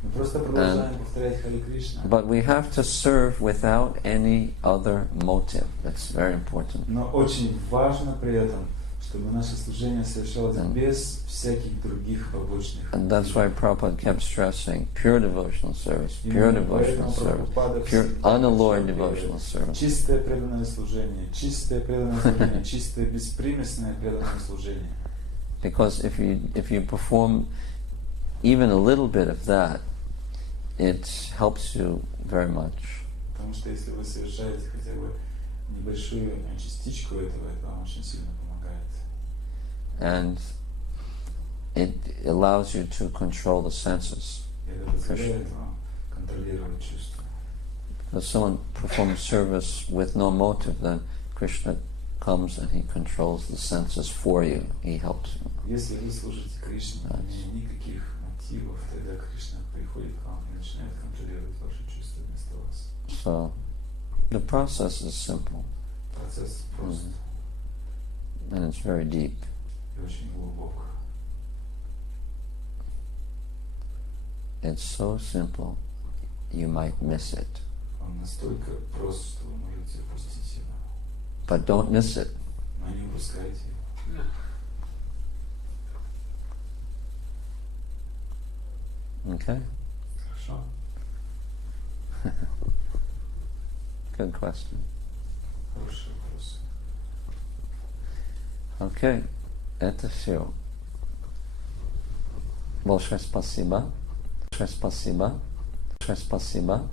Мы просто продолжаем повторять Харе Кришна. But we have to serve without any other motive. That's very important. Но очень важно при этом, чтобы наше служение совершалось And- без всяких других побочных. And that's why Prabhupada kept stressing pure devotional service, pure Именно devotional поэтому service, Прабхупада pure всегда unalloyed подчеркивает devotional service. чистое преданное служение, чистое беспримесное преданное служение. Because if you perform even a little bit of that, it helps you very much. Потому что если вы совершаете хотя бы небольшую частичку этого, это вам очень сильно помогает. And it allows you to control the senses. И это позволяет вам контролировать чувства. If someone performs service with no motive, then Krishna comes and he controls the senses for you. He helps you. Если вы служите Кришне, не имея никаких мотивов, тогда Кришна приходит к вам и начинает контролировать ваши чувства вместо вас. So the process is simple Процесс прост and it's very deep. и очень глубок. It's so simple you might miss it. Он настолько прост, что вы можете упустить его. But don't miss it. Но не упускайте его. Okay? Хорошо? Good question. Хороший вопрос. Okay. Это все. Большое спасибо. Большое спасибо. Большое спасибо.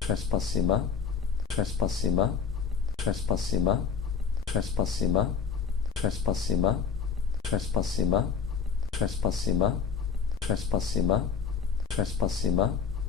Большое спасибо. Большое спасибо. Большое спасибо. Большое спасибо. Большое спасибо. Большое спасибо. Большое спасибо. Большое спасибо. Большое спасибо.